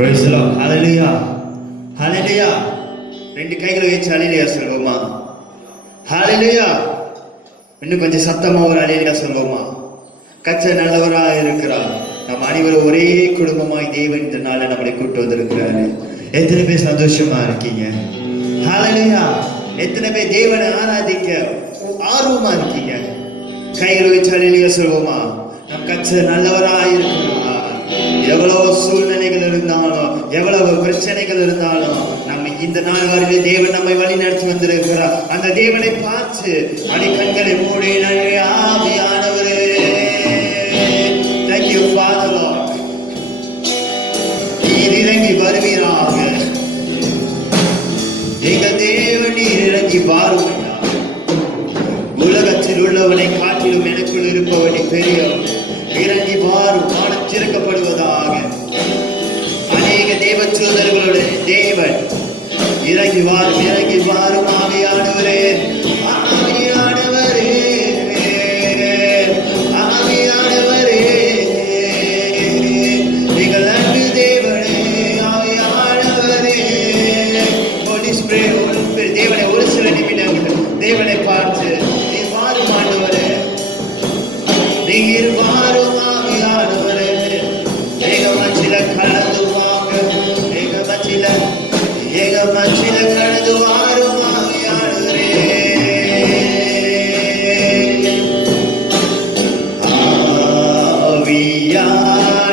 Praise the Lord. Hallelujah. Hallelujah. ரெண்டு கைகளை வச்சு ஹalleluya சொல்வோமா? Hallelujah. இன்னும் கொஞ்சம் சத்தமா ஒரு ஹalleluya சொல்வோமா? கர்த்தர் நல்லவராக இருக்கிறார். நம் அனைவரும் ஒரே குடும்பமாய் தேவன் இந்த நாளை நம்மளை கூட்டு வந்திருக்கிறாரு. எத்தனை பேர் சந்தோஷமா இருக்கீங்க? Hallelujah. எத்தனை பேர் தேவனை ஆராதிக்க ஆர்வமா இருக்கீங்க? கைகளை வச்சு ஹalleluya சொல்வோமா? நம் கர்த்தர் நல்லவராக இருக்கிறார். எவ்வளவு சூழ்நிலைகள் இருந்தாலும் எவ்வளவு பிரச்சனைகள் இருந்தாலும் நம்ம இந்த நாள் வரையிலே தேவன் நம்மை வழி நடத்தி வந்திருக்கிறார். அந்த தேவனை பார்த்து அடிக்கண்களை மூடி ஆவியானவரே, thank you Father Lord, நீர் இறங்கி வருவீராக. எங்கள் தேவன் நீர் இறங்கி வாருமையா. உலகத்தில் உள்ளவனை காட்டிலும் எனக்குள் இருப்பவனை பெரியவன். இறங்கி வாரும், வானம் திறக்கப்படுவதாக. அநேக தேவ தூதர்களுடைய தேவன் இறங்கி வாரும், இறங்கி வாரும் ஆவியானவரே, ஆவியானவரே, ஆவியானவரே, நீங்கள் அன்பு தேவனே, ஆவியானவரே. ஹோலி ஸ்பிரிட், தேவனை ஒரு சில நிமிடங்கள் தேவனை பார்த்து நீ வாரும் ஆண்டவரே, நீர் வாரும் ஆவியானவரே. ஏகமச்சில கடந்து வாங்க, ஏகமச்சில கடந்து வாரும் ஆவியானவரே.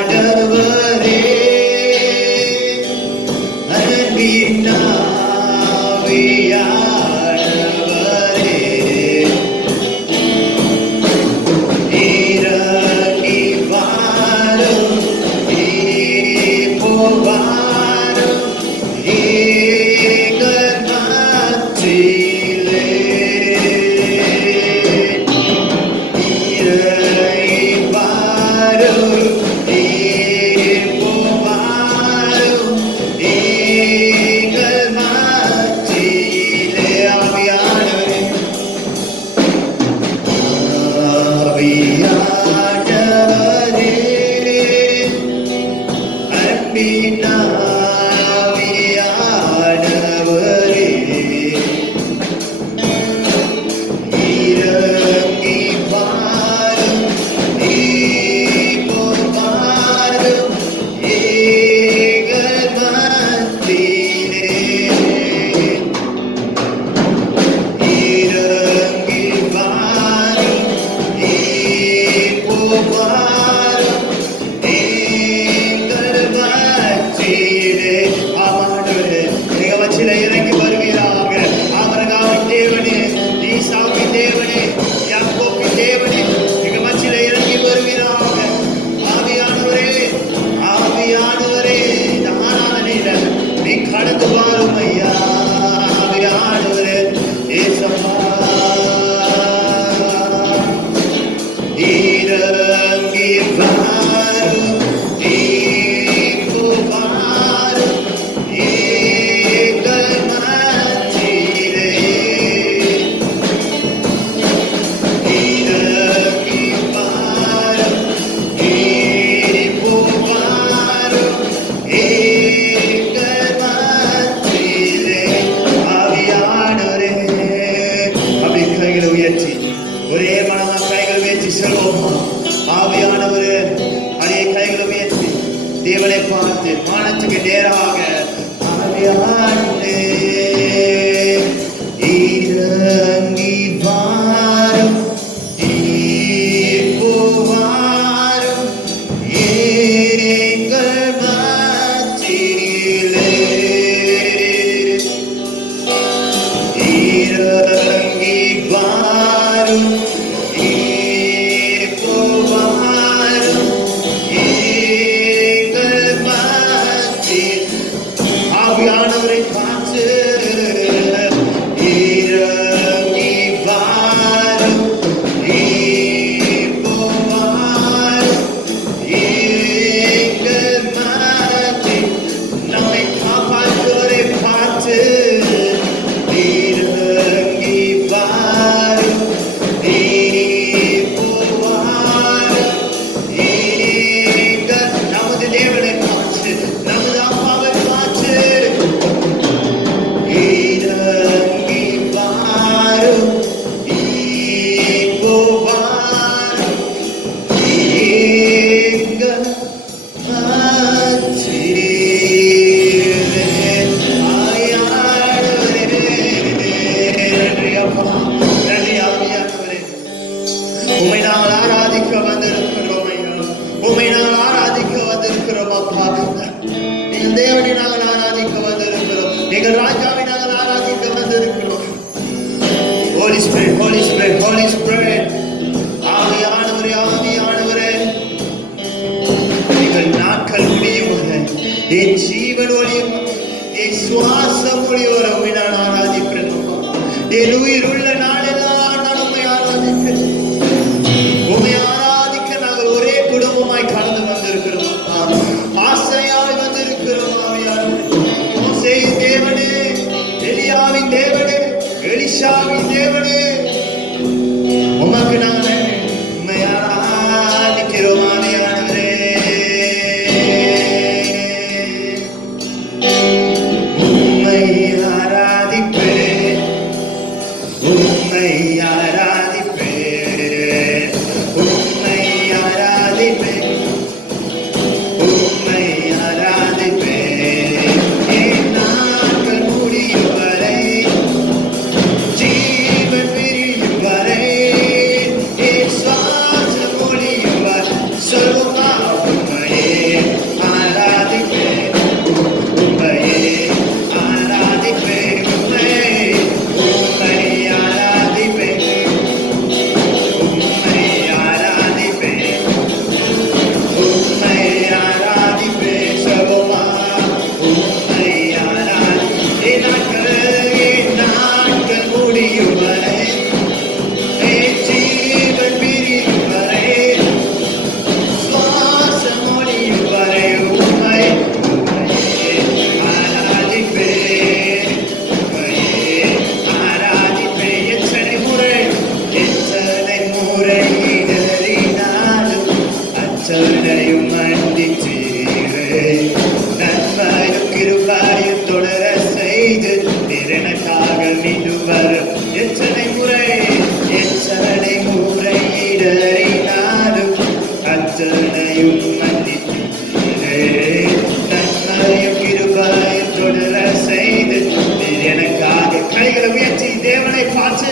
ஆவியானவரே, அன்பின் ஆவியானவரே, இறங்கி வாரும், இப்போ வாரும் எங்கள் மத்தியிலே. இறங்கி வாரும், இப்போ வாரும் எங்கள் மத்தியிலே. ஆவியானவரே, ஆவியானவரே, அன்பின் ஆவியானவரே, இறங்கி வாரும், இப்போ வாரும் எங்கள் மத்தியிலே. இறங்கி வாரும், இப்போ வாரும் எங்கள் மத்தியிலே. ஆமாண்டவரே, எங்க மத்தியிலே இறங்கி வருவீராக. ஆபிரகாமின் தேவனே, ஈசாவின் தேவனே, யாக்கோபின் தேவனே, எங்க மத்தியிலே இறங்கி வருவீராக. ஆவியானவரே, ஆவியானவரே, இந்த ஆராதனையில நீ கடந்து வாரும் ஐயா. ஆவியானவரே, ஏசப்பா, இறங்கி வாரும், இப்போ வாரும் எங்கள் மத்தியிலே. இறங்கி வாரும், இப்போ வாரும் எங்கள் மத்தியிலே. ஆவியானவரே, அப்படி கைகளை உயர்த்தி ஒரே மனமா கைகளை உயர்த்தி சொல்வோமா? ஆவியானவரே, அதே கைகளை உயர்த்தி தேவனை பார்த்து வானத்துக்கு நேராக ஆவியானவரே, இறங்கி வாரும், இப்போ வாரும் எங்கள் மத்தியிலே. இறங்கி வாரும், இப்போ வாரும் எங்கள் மத்தியிலே. ஆவியானவரை பார்த்து எங்கள் ராஜாவை நாங்கள் ஆராதிக்க வந்திருக்கிறோம். Holy Spirit, Holy Spirit, Holy Spirit. ஆவியானவரே, ஆவியானவரே, எங்கள் நாட்கள் முடியும் வரை, என் ஜீவன் ஒளியும், என் சுவாசம் ஒளி வர நான் ஆராதிக்கிறேன். என் உயிர் உள்ள நாளெல்லாம் நான் உண்மை ஆராதிக்கிறேன். உண்மை ஆராதிக்க நாங்கள் ஒரே குடும்பமாய் கடந்து வந்திருக்கிறோம். ஆசையாய் வந்திருக்கிறோம். ஆவியானவரே, மோசேயின் தேவனே, எலியாவின் தேவனே, எலிஷாவின் தேவனே, உமக்கு நாங்கள் உண்மை ஆராதிக்கிறோம். ஆவியானவரே, உம்மை ஆராதிப்பேன், உம்மை ஆராதிப்பேன், உம்மை ஆராதிப்பேன், உம்மை ஆராதிப்பேன். என் நாட்கள் முடியும் வரை, ஜீவன் பிரியும் வரை, என் சுவாசம் ஒளியும் வரை, சொல்லுமா உம்மையே ஆராதிப்பேன், உம்மையே ஆராதிப்பேன், உம்மை ஆராதிப்பேன், உம்மை ஆராதிப்பேன், உம்மை ஆராதிப்பேன், சொல்லுமா உம்மை ஆராதிப்பேன். என் நாட்கள் முடியும் வரை, என் ஜீவன் பிரியும் வரை, சுவாசம் ஒளியும் வரை, உம்மை ஆராதிப்பேன், உம்மையே ஆராதிப்பேன். எத்தனை முறை இடறினாலும் அத்தனையும் மன்னித்தீரே. நன்மையும் கிருபையும் தொடர செய்து நீர் எனக்காக மீண்டும் வரும். எத்தனை முறை இடறினாலும் அத்தனையும் மன்னித்தீரே. நன்மையும் கிருபையும் தொடர செய்து நீர் எனக்காக. கைகளை உயர்த்தி தேவனை பார்த்து,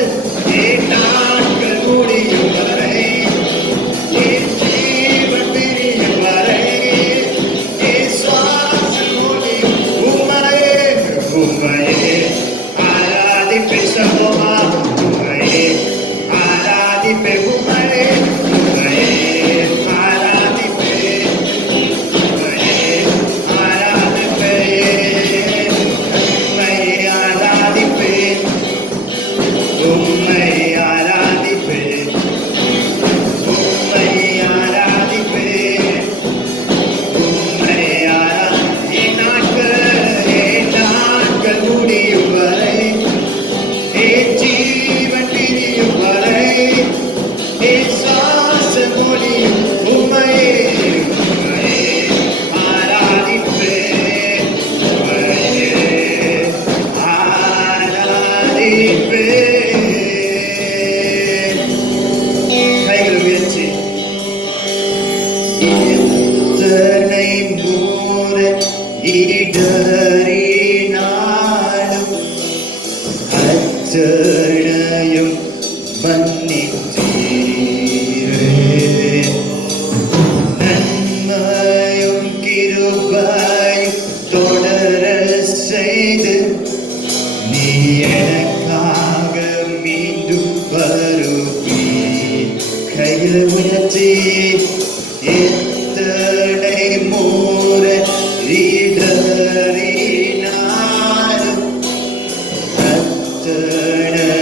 என் நாட்கள் முடியும் வரை, என் ஜீவன் பிரியும் வரை, என் சுவாசம் ஒளியும் உம்மையே, உம்மையே ஆராதிப்பேன். சொல்லுமா உம்மையே ஆராதிப்பேன், உம்மையே, உம்மையே ஆராதிப்பேன், உம்மையே ஆராதிப்பேன், உம்மை ஆராதிப்பேன், உம்மை ஆராதிப்பேன், உம்மை ஆராதிப்பேன், உம்மை என் நாட்கள் முடியும் வரை, என் ஜீவன் பிரியும் வரை, என் சுவாசம் ஒளியும் உம்மையே, உம்மையே ஆராதிப்பேன், உம்மையே ஆராதிப்பேன். கைகள் உயர்த்தி, எத்தனை முறை இடறினாலும் அத்தனையும் மன்னித்தீரே. நன்மையும் கிருபையும் தொடர செய்து நீ எனக்காக மீண்டும் வருவீர். கைகளை உயர்த்தி, எத்தனை முறை இடறினாலும் அத்தனை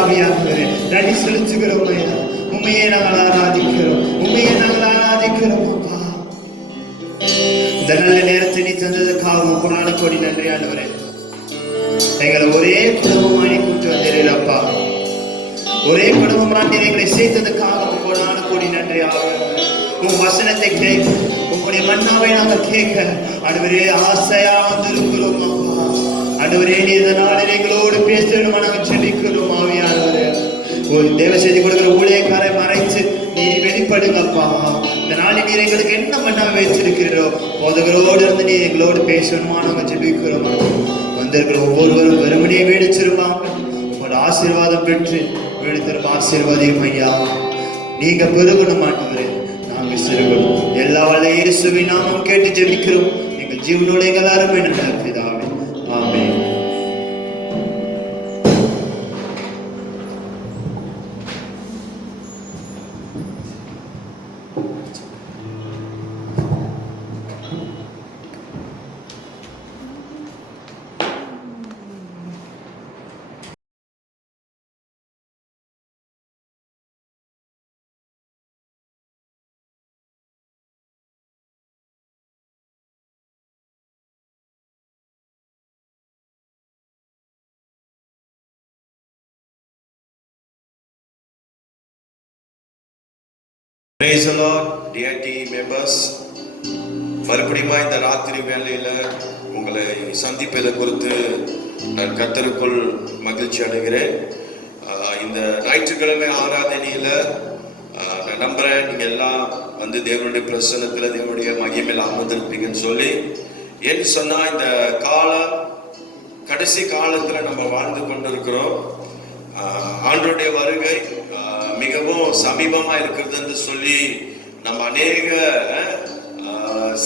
ஆவியானவரே நன்றி செலுத்துகிறோம் ஐயா. உண்மையே நாங்கள் ஆராதிக்கிறோம், உண்மையே நாங்கள் ஆராதிக்கிறோம் அப்பா. இந்த நல்ல நேரத்தை நீ தந்ததுக்காக கொண்டாட கோடி நன்றி ஆண்டவரே. எங்களை ஒரே குடும்பமாய் கூட்டு வந்தீரப்பா. ஒரே குடும்பமாக எங்களை சேர்த்ததுக்காக கொண்டாட கோடி நன்றி ஆவியானவரே. உன் வசனத்தை கேட்க, உங்களுடைய மன்னாவை நாங்கள் கேட்க ஆண்டவரே ஆசையா வந்திருக்கிறோம் அப்பா. ஆண்டவரே நீ இந்த நாளில் எங்களோடு பேசணுமா நாங்கள் செபிக்கிறோம் ஆவியானவரே. ஒரு தேவ செய்தி கொடுக்கிற ஊழியக்காரை மறைச்சு நீர் வெளிப்படுங்கப்பா. இந்த நாளில் நீர் எங்களுக்கு என்ன மன்னாவை வச்சிருக்கிறோ போதகரோடு இருந்து நீ எங்களோடு பேசணுமா நாங்கள் செபிக்கிறோம். வந்திருக்கிற ஒவ்வொருவரும் வெறுமனையை வேடிச்சிருப்பாங்க. உங்களோட ஆசீர்வாதம் பெற்று வீடு திரும்ப ஆசீர்வாதியும் ஐயா. நீங்க பெருகணும் ஆண்டவரே, நாங்கள் சிறுகணும். எல்லா வல்ல இயேசுவின் நாமம் கேட்டு ஜெபிக்கிறோம் எங்கள் ஜீவனோட எங்கள் அருமை நல்ல பிதாவே, ஆமென். Praise the Lord, dear team members. மறுபடியும் இந்த ராத்திரி வேளையில உங்களை சந்திப்பதை குறித்து நான் கர்த்தருக்குள் மகிழ்ச்சி அடைகிறேன். இந்த ஞாயிற்றுக்கிழமை ஆராதனையில நான் நம்புறேன் நீங்க எல்லாம் வந்து தேவனுடைய பிரசன்னத்துல தேவனுடைய மகிமையில அமர்ந்திருப்பீங்கன்னு சொல்லி. ஏன்னு சொன்னா இந்த கடைசி காலத்துல நம்ம வாழ்ந்து கொண்டிருக்கிறோம். ஆண்டவருடைய வருகை மிகவும் சமீபமா இருக்கிறதுன்னு சொல்லி நம்ம அநேக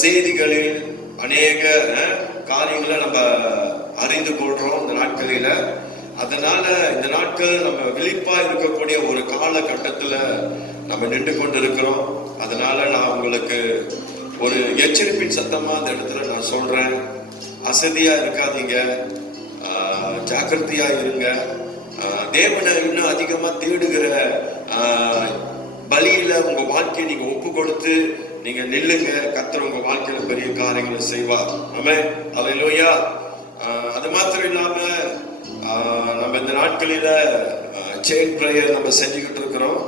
செய்திகளில் அநேக காரியங்களை நம்ம அறிந்து கொள்றோம் இந்த நாட்களில. அதனால இந்த நாட்கள் நம்ம விழிப்பா இருக்கக்கூடிய ஒரு காலகட்டத்துல நம்ம நின்று கொண்டிருக்கிறோம். அதனால நான் உங்களுக்கு ஒரு எச்சரிப்பின் சத்தமா அந்த இடத்துல நான் சொல்றேன். அசதியா இருக்காதீங்க, ஜாக்கிரதையா இருங்க. தேவனை இன்னும் அதிகமா தேடுகிற பலியில உங்க வாழ்க்கையை நீங்க ஒப்பு கொடுத்து நீங்க நில்லுங்க. கர்த்தர் உங்க வாழ்க்கையில பெரிய காரியங்களை செய்வார். ஆமென், அல்லேலூயா. அது மாத்திரம் இல்லாம நம்ம இந்த நாட்களில செயின் பிரேயர் நம்ம செஞ்சுக்கிட்டு இருக்கிறோம்.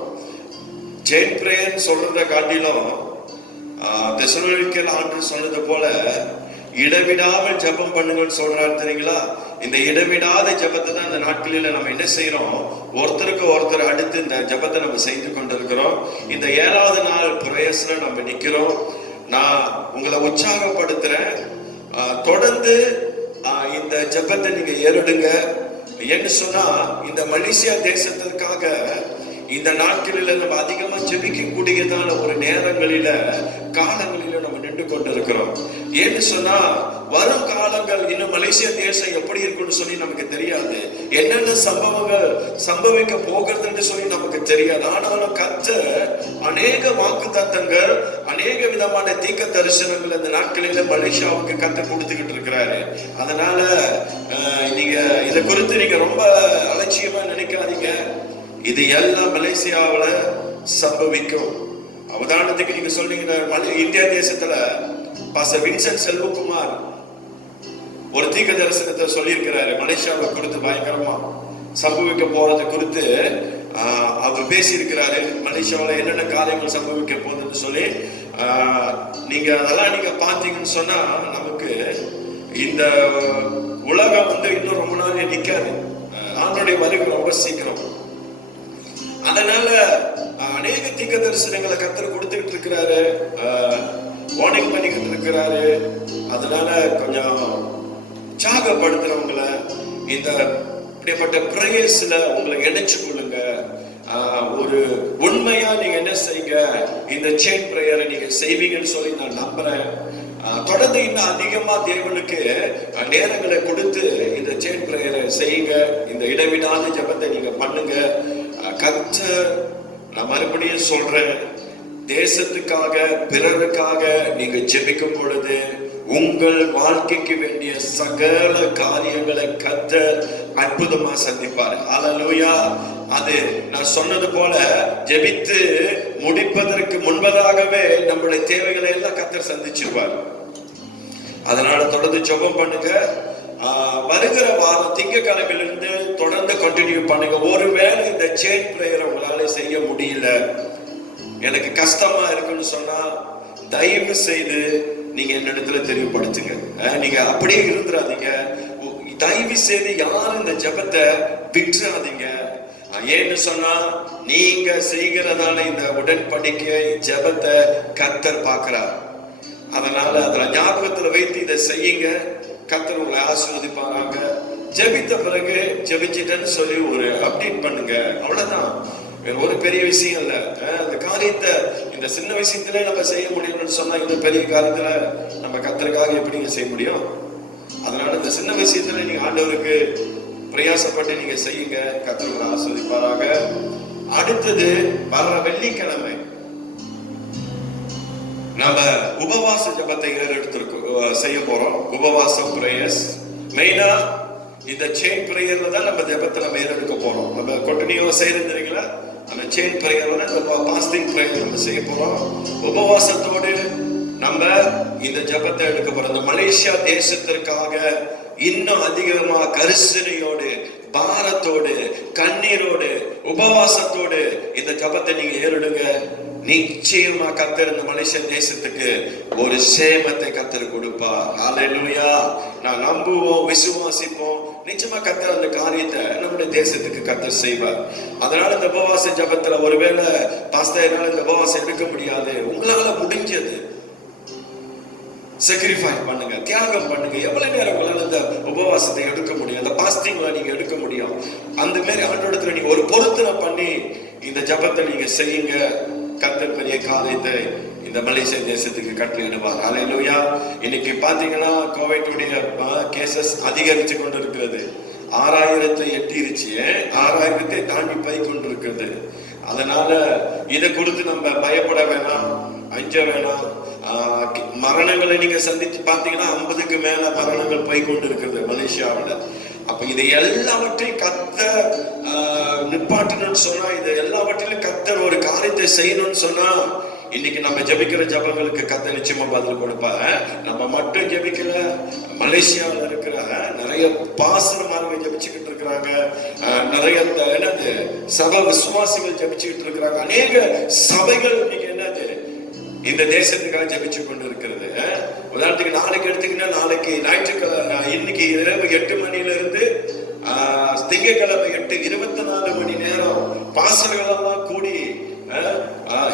செயின் பிரேயர் சொல்றத காட்டிலும் தெசலோனிக்கேயர் ஆண்டவர் சொன்னது போல இடவிடாமல் ஜெபம் பண்ணுங்கன்னு சொல்றாரு தெரியுங்களா. இந்த இடவிடாத ஜெபத்தை தான் இந்த நாட்களில நம்ம என்ன செய்யறோம், ஒருத்தருக்கு ஒருத்தர் அடுத்து இந்த ஜெபத்தை நம்ம செய்து கொண்டிருக்கிறோம். இந்த 7வது நாள் பிரேயர்ஸ்ல நம்ம நிக்கிறோம். நான் உங்களை உற்சாகப்படுத்துறேன், தொடர்ந்து இந்த ஜெபத்தை நீங்க ஏறிடுங்க. என்று சொன்னா இந்த மலேசியா தேசத்திற்காக இந்த நாட்களில நம்ம அதிகமா ஜெபிக்க கூடியதான ஒரு நேரங்களில காலங்களில நம்ம நின்று கொண்டிருக்கிறோம். ஏன்னு சொன்னா வரும் காலங்கள் இன்னும் மலேசியா தேசம் எப்படி இருக்குன்னு சொல்லி நமக்கு தெரியாது. என்னென்ன சம்பவங்கள் சம்பவிக்க போகிறதுன்னு சொல்லி நமக்கு தெரியாது. ஆனாலும் கர்த்தர் அநேக வாக்கு தத்தங்கள், அநேக விதமான தீர்க்க தரிசனங்கள் இந்த நாட்களில மலேசியாவுக்கு கர்த்தர் கொடுத்துக்கிட்டு இருக்கிறாரு. அதனால நீங்க இதை குறித்து நீங்க ரொம்ப அலட்சியமா நினைக்காதீங்க. இது எல்லாம் மலேசியாவில சம்பவிக்கும். உதாரணத்துக்கு நீங்க சொன்னீங்கன்னா இந்தியா தேசத்துல பாஸ்டர் வின்சென்ட் செல்வகுமார் ஒரு தீர்க்க தரிசனத்தை சொல்லியிருக்கிறாரு. மலேசியாவை குறித்து பயங்கரமா சம்பவிக்க போறது குறித்து அவர் பேசியிருக்கிறாரு. மலேசியாவில் என்னென்ன காரியங்கள் சம்பவிக்க போகுதுன்னு சொல்லி நீங்க அதெல்லாம் நீங்க பார்த்தீங்கன்னு சொன்னா நமக்கு இந்த உலகம் வந்து இன்னும் ரொம்ப நாள் நிற்காது. ஆண்டோடைய வருகை ரொம்ப சீக்கிரம். அதனால அநேக தீர்க்க தரிசனங்களை கர்த்தர் கொடுத்துக்கிட்டு இருக்கிறாரு, வார்னிங் பண்ணிக்கிட்டு இருக்கிறாரு. அதனால கொஞ்சம் உற்சாகப்படுத்துறவங்களை இந்த இப்படிப்பட்ட பிரேயர்ஸ்ல உங்களை இணைச்சு கொள்ளுங்க. ஒரு உண்மையா நீங்க என்ன செய்யுங்க, இந்த செயின் பிரேயரை நீங்க செய்வீங்கன்னு சொல்லி நான் நம்புறேன். தொடர்ந்து இன்னும் அதிகமா தேவனுக்கு நேரங்களை கொடுத்து இந்த செயின் பிரேயரை செய்யுங்க. இந்த இடைவிடாத ஜெபத்தை நீங்க பண்ணுங்க. கர்த்தர், நான் மறுபடியும் சொல்றேன், தேசத்துக்காக பிறருக்காக நீங்க ஜெபிக்கும் பொழுது உங்கள் வாழ்க்கைக்கு வேண்டிய சகல காரியங்களை கர்த்தர் அற்புதமா சந்திப்பார். ஹல்லேலூயா. அது நான் சொன்னது போல ஜெபித்து முடிப்பதற்கு முன்பதாகவே நம்முடைய தேவைகளை எல்லாம் கர்த்தர் சந்திச்சிருவார். அதனால தொடர்ந்து ஜெபம் பண்ணுங்க. வருகிற வாரம் திங்கட்கிழமையிலிருந்து தொடர்ந்து கண்டினியூ பண்ணுங்க. ஒருவேளை இந்த செயின் பிரேயரை உங்களால செய்ய முடியல, எனக்கு கஷ்டமா இருக்குன்னு சொன்னா தயவு செய்து நீங்க என்னிடத்துல தெரியப்படுத்துங்க. நீங்க அப்படியே இருந்துடாதீங்க. தயவு செய்து யாரும் இந்த ஜெபத்தை விட்டுறாதீங்க. ஏன்னு சொன்னா நீங்க செய்கிறதால இந்த உடன்படிக்கை ஜெபத்தை கர்த்தர் பார்க்கிறார். அதனால அதுல ஞாபகத்துல வைத்து இதை செய்யுங்க. கர்த்தர் உங்களை ஆசீர்வதிப்பாங்க. ஜெபித்த பிறகு ஜெபிச்சிட்டேன்னு சொல்லி ஒரு அப்டேட் பண்ணுங்க, அவ்வளவுதான். ஒரு பெரிய விஷயம் இல்ல. அந்த காரியத்தை இந்த சின்ன விஷயத்துல நம்ம செய்ய முடியும்னு சொன்னா இந்த பெரிய காரியத்துல நம்ம கர்த்தருக்காக எப்படிங்க செய்ய முடியும்? அதனால இந்த சின்ன விஷயத்துல நீங்க ஆண்டவருக்கு பிரயாசப்பட்டு நீங்க செய்யுங்க. கர்த்தர் உங்களை ஆசீர்வதிப்பாராக. அடுத்தது வர வெள்ளிக்கிழமை நம்ம உபவாச ஜபத்தை செய்ய போறோம். உபவாசம் பிரேயர்ஸ் மெயினா இந்த செயின் பிரேயர்ல தான் நம்ம ஜபத்தை நம்ம ஏறெடுக்க போறோம். நம்ம கண்டினியூவா செய்யறீங்களா? அந்த செயின் பிரேயர்ல இந்த பாஸ்டிங் பிரேயர் நம்ம செய்ய போறோம். உபவாசத்தோடு நம்ம இந்த ஜபத்தை எடுக்க போறோம். இந்த மலேசியா தேசத்திற்காக இன்னும் அதிகமா கரிசனையோடு, பாரத்தோடு, கண்ணீரோடு, உபவாசத்தோடு இந்த ஜபத்தை நீங்க ஏறிடுங்க. நிச்சயமா கர்த்தர் இந்த மலேசிய தேசத்துக்கு ஒரு சேமத்தை கர்த்தர் கொடுப்பார். ஹல்லேலூயா. நான் நம்புவோம், விசுவாசிப்போம். நிச்சயமா கர்த்தர் அந்த காரியத்தை நம்முடைய தேசத்துக்கு கர்த்தர் செய்வார். அதனால இந்த உபவாச ஜபத்துல ஒருவேளை பாஸ்டர்னால இந்த உபவாசம் எடுக்க முடியாது, உங்களால முடிஞ்சது sacrifice பண்ணுங்க, தியாகம் பண்ணுங்க. எவ்வளவு நேரம் உங்களால இந்த உபவாசத்தை எடுக்க முடியும், அந்த பாஸ்டிங்ல நீங்க எடுக்க முடியும், அந்த மாதிரி ஆண்டவரிடத்துல நீங்க ஒரு பொருத்தனை பண்ணி இந்த ஜபத்தை நீங்க செய்யுங்க. கர்த்தர் பெரிய காரியத்தை இந்த மலேசிய தேசத்துக்கு கட்டளையிடுவார். ஹல்லேலூயா. இன்னைக்கு பாத்தீங்கன்னா கோவிட்டுடைய கேசஸ் அதிகரிச்சு கொண்டு இருக்கிறது. 6000 எட்டிருச்சு, 6000 தாண்டி போய் கொண்டிருக்கிறது. அதனால இதை கொடுத்து நம்ம பயப்பட வேணாம், அஞ்ச வேணாம். மரணங்களை நீங்க சந்திச்சு பாத்தீங்கன்னா 50க்கு மேல மரணங்கள் போய் கொண்டு இருக்கிறது மலேசியாவில். அப்ப இதை எல்லாவற்றையும் கர்த்தர் நிப்பாட்டணும்னு சொன்னா, இது எல்லாவற்றிலும் கர்த்தர் ஒரு காரியத்தை செய்யணும்னு சொன்னா, இன்னைக்கு நம்ம ஜெபிக்கிற ஜபங்களுக்கு கர்த்தர் நிச்சயமா பதில் கொடுப்பார். நம்ம மட்டும் ஜெபிக்கல, மலேசியாவில் இருக்கிற நிறைய பாசனமார்கள் ஜெபிச்சுக்கிட்டு இருக்கிறாங்க, நிறைய என்னது சபை விசுவாசிகள் ஜெபிச்சுக்கிட்டு இருக்கிறாங்க, அநேக சபைகள் இன்னைக்கு என்னது இந்த தேசத்துக்காக ஜெபிச்சு கொண்டு இருக்கிறது. உதாரணத்துக்கு நாளைக்கு எடுத்துக்கிட்டா, நாளைக்கு ஞாயிற்றுக்கிழமை, இன்னைக்கு இரவு 8 மணில இருந்து திங்கட்கிழமை 8 மணி நேரம் பாசர்கள் எல்லாம் கூடி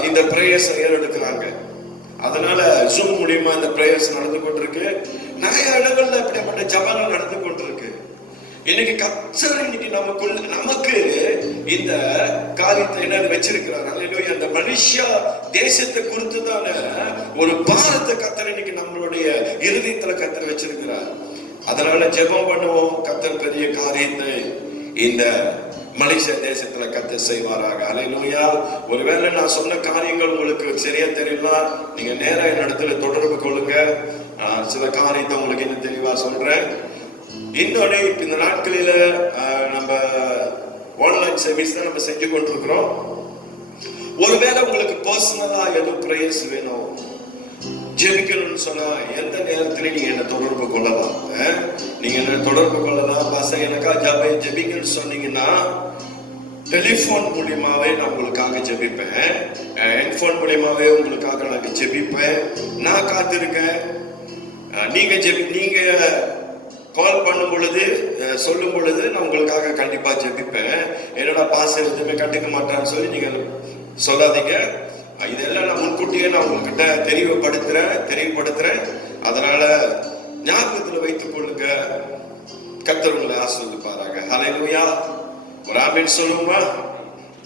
இந்த பிரேயர்ஸ் ஏறெடுக்கிறாங்க. அதனால ஜூம் மூலியமா இந்த பிரேயர்ஸ் நடந்து கொண்டிருக்கு. நிறைய இடங்கள்ல இப்படிப்பட்ட ஜபங்கள் நடந்து கொண்டிருக்கு. இன்னைக்கு கர்த்தர் இன்னைக்கு நமக்கு இந்த காரியத்தை என்ன வச்சிருக்கிறார். அந்த மலேசியா தேசத்தை குறித்துதான ஒரு பாரத்தை கர்த்தர் இன்னைக்கு நம்மளுடைய இருதயத்துல கர்த்தர் வச்சிருக்கிறார். அதனால ஜெபம் பண்ணுவோம். கர்த்தர் பெரிய காரியத்தை இந்த மலேசியா தேசத்துல கர்த்தர் செய்வாராக. ஹல்லேலூயா. ஒருவேளை நான் சொன்ன காரியங்கள் உங்களுக்கு சரியா தெரியல, நீங்க நேரா என்னிடத்துல தொடர்பு கொள்ளுங்க. சில காரியத்தை உங்களுக்கு இன்னும் தெளிவா சொல்றேன். இன்னொன்னு, இந்த நாட்களில நம்ம ஆன்லைன் சர்வீஸ் தான் நம்ம செஞ்சு கொண்டிருக்கிறோம். ஒருவேளை உங்களுக்கு பர்சனலா எதுவும் பிரேயர்ஸ் வேணும், ஜெபிக்கணும்னு சொன்னா எந்த நேரத்திலையும் நீங்க என்ன தொடர்பு கொள்ளலாம். நீங்க என்ன தொடர்பு கொள்ளலாம். பாச எனக்கா ஜெபிங்கன்னு சொன்னீங்கன்னா டெலிபோன் மூலியமாவே நான் உங்களுக்காக ஜெபிப்பேன், ஹெட்போன் மூலியமாவே உங்களுக்காக நான் ஜெபிப்பேன். நான் காத்திருக்கேன். நீங்க கால் பண்ணும் பொழுது, சொல்லும் பொழுது நான் உங்களுக்காக கண்டிப்பா ஜெபிப்பேன். என்னோட பாச எதுவுமே கண்டுக்க மாட்டான்னு சொல்லி நீங்க சொல்லாதீங்க. இதெல்லாம் நான் முன்கூட்டியே நான் உங்ககிட்ட தெரியப்படுத்துறேன். அதனால ஞாபகத்துல வைத்துக் கொள்ளுங்க. கர்த்தர் உங்களை ஆசீர்வதிப்பாராக. ஹல்லேலூயா. ஒரு ஆமென் சொல்லுமா?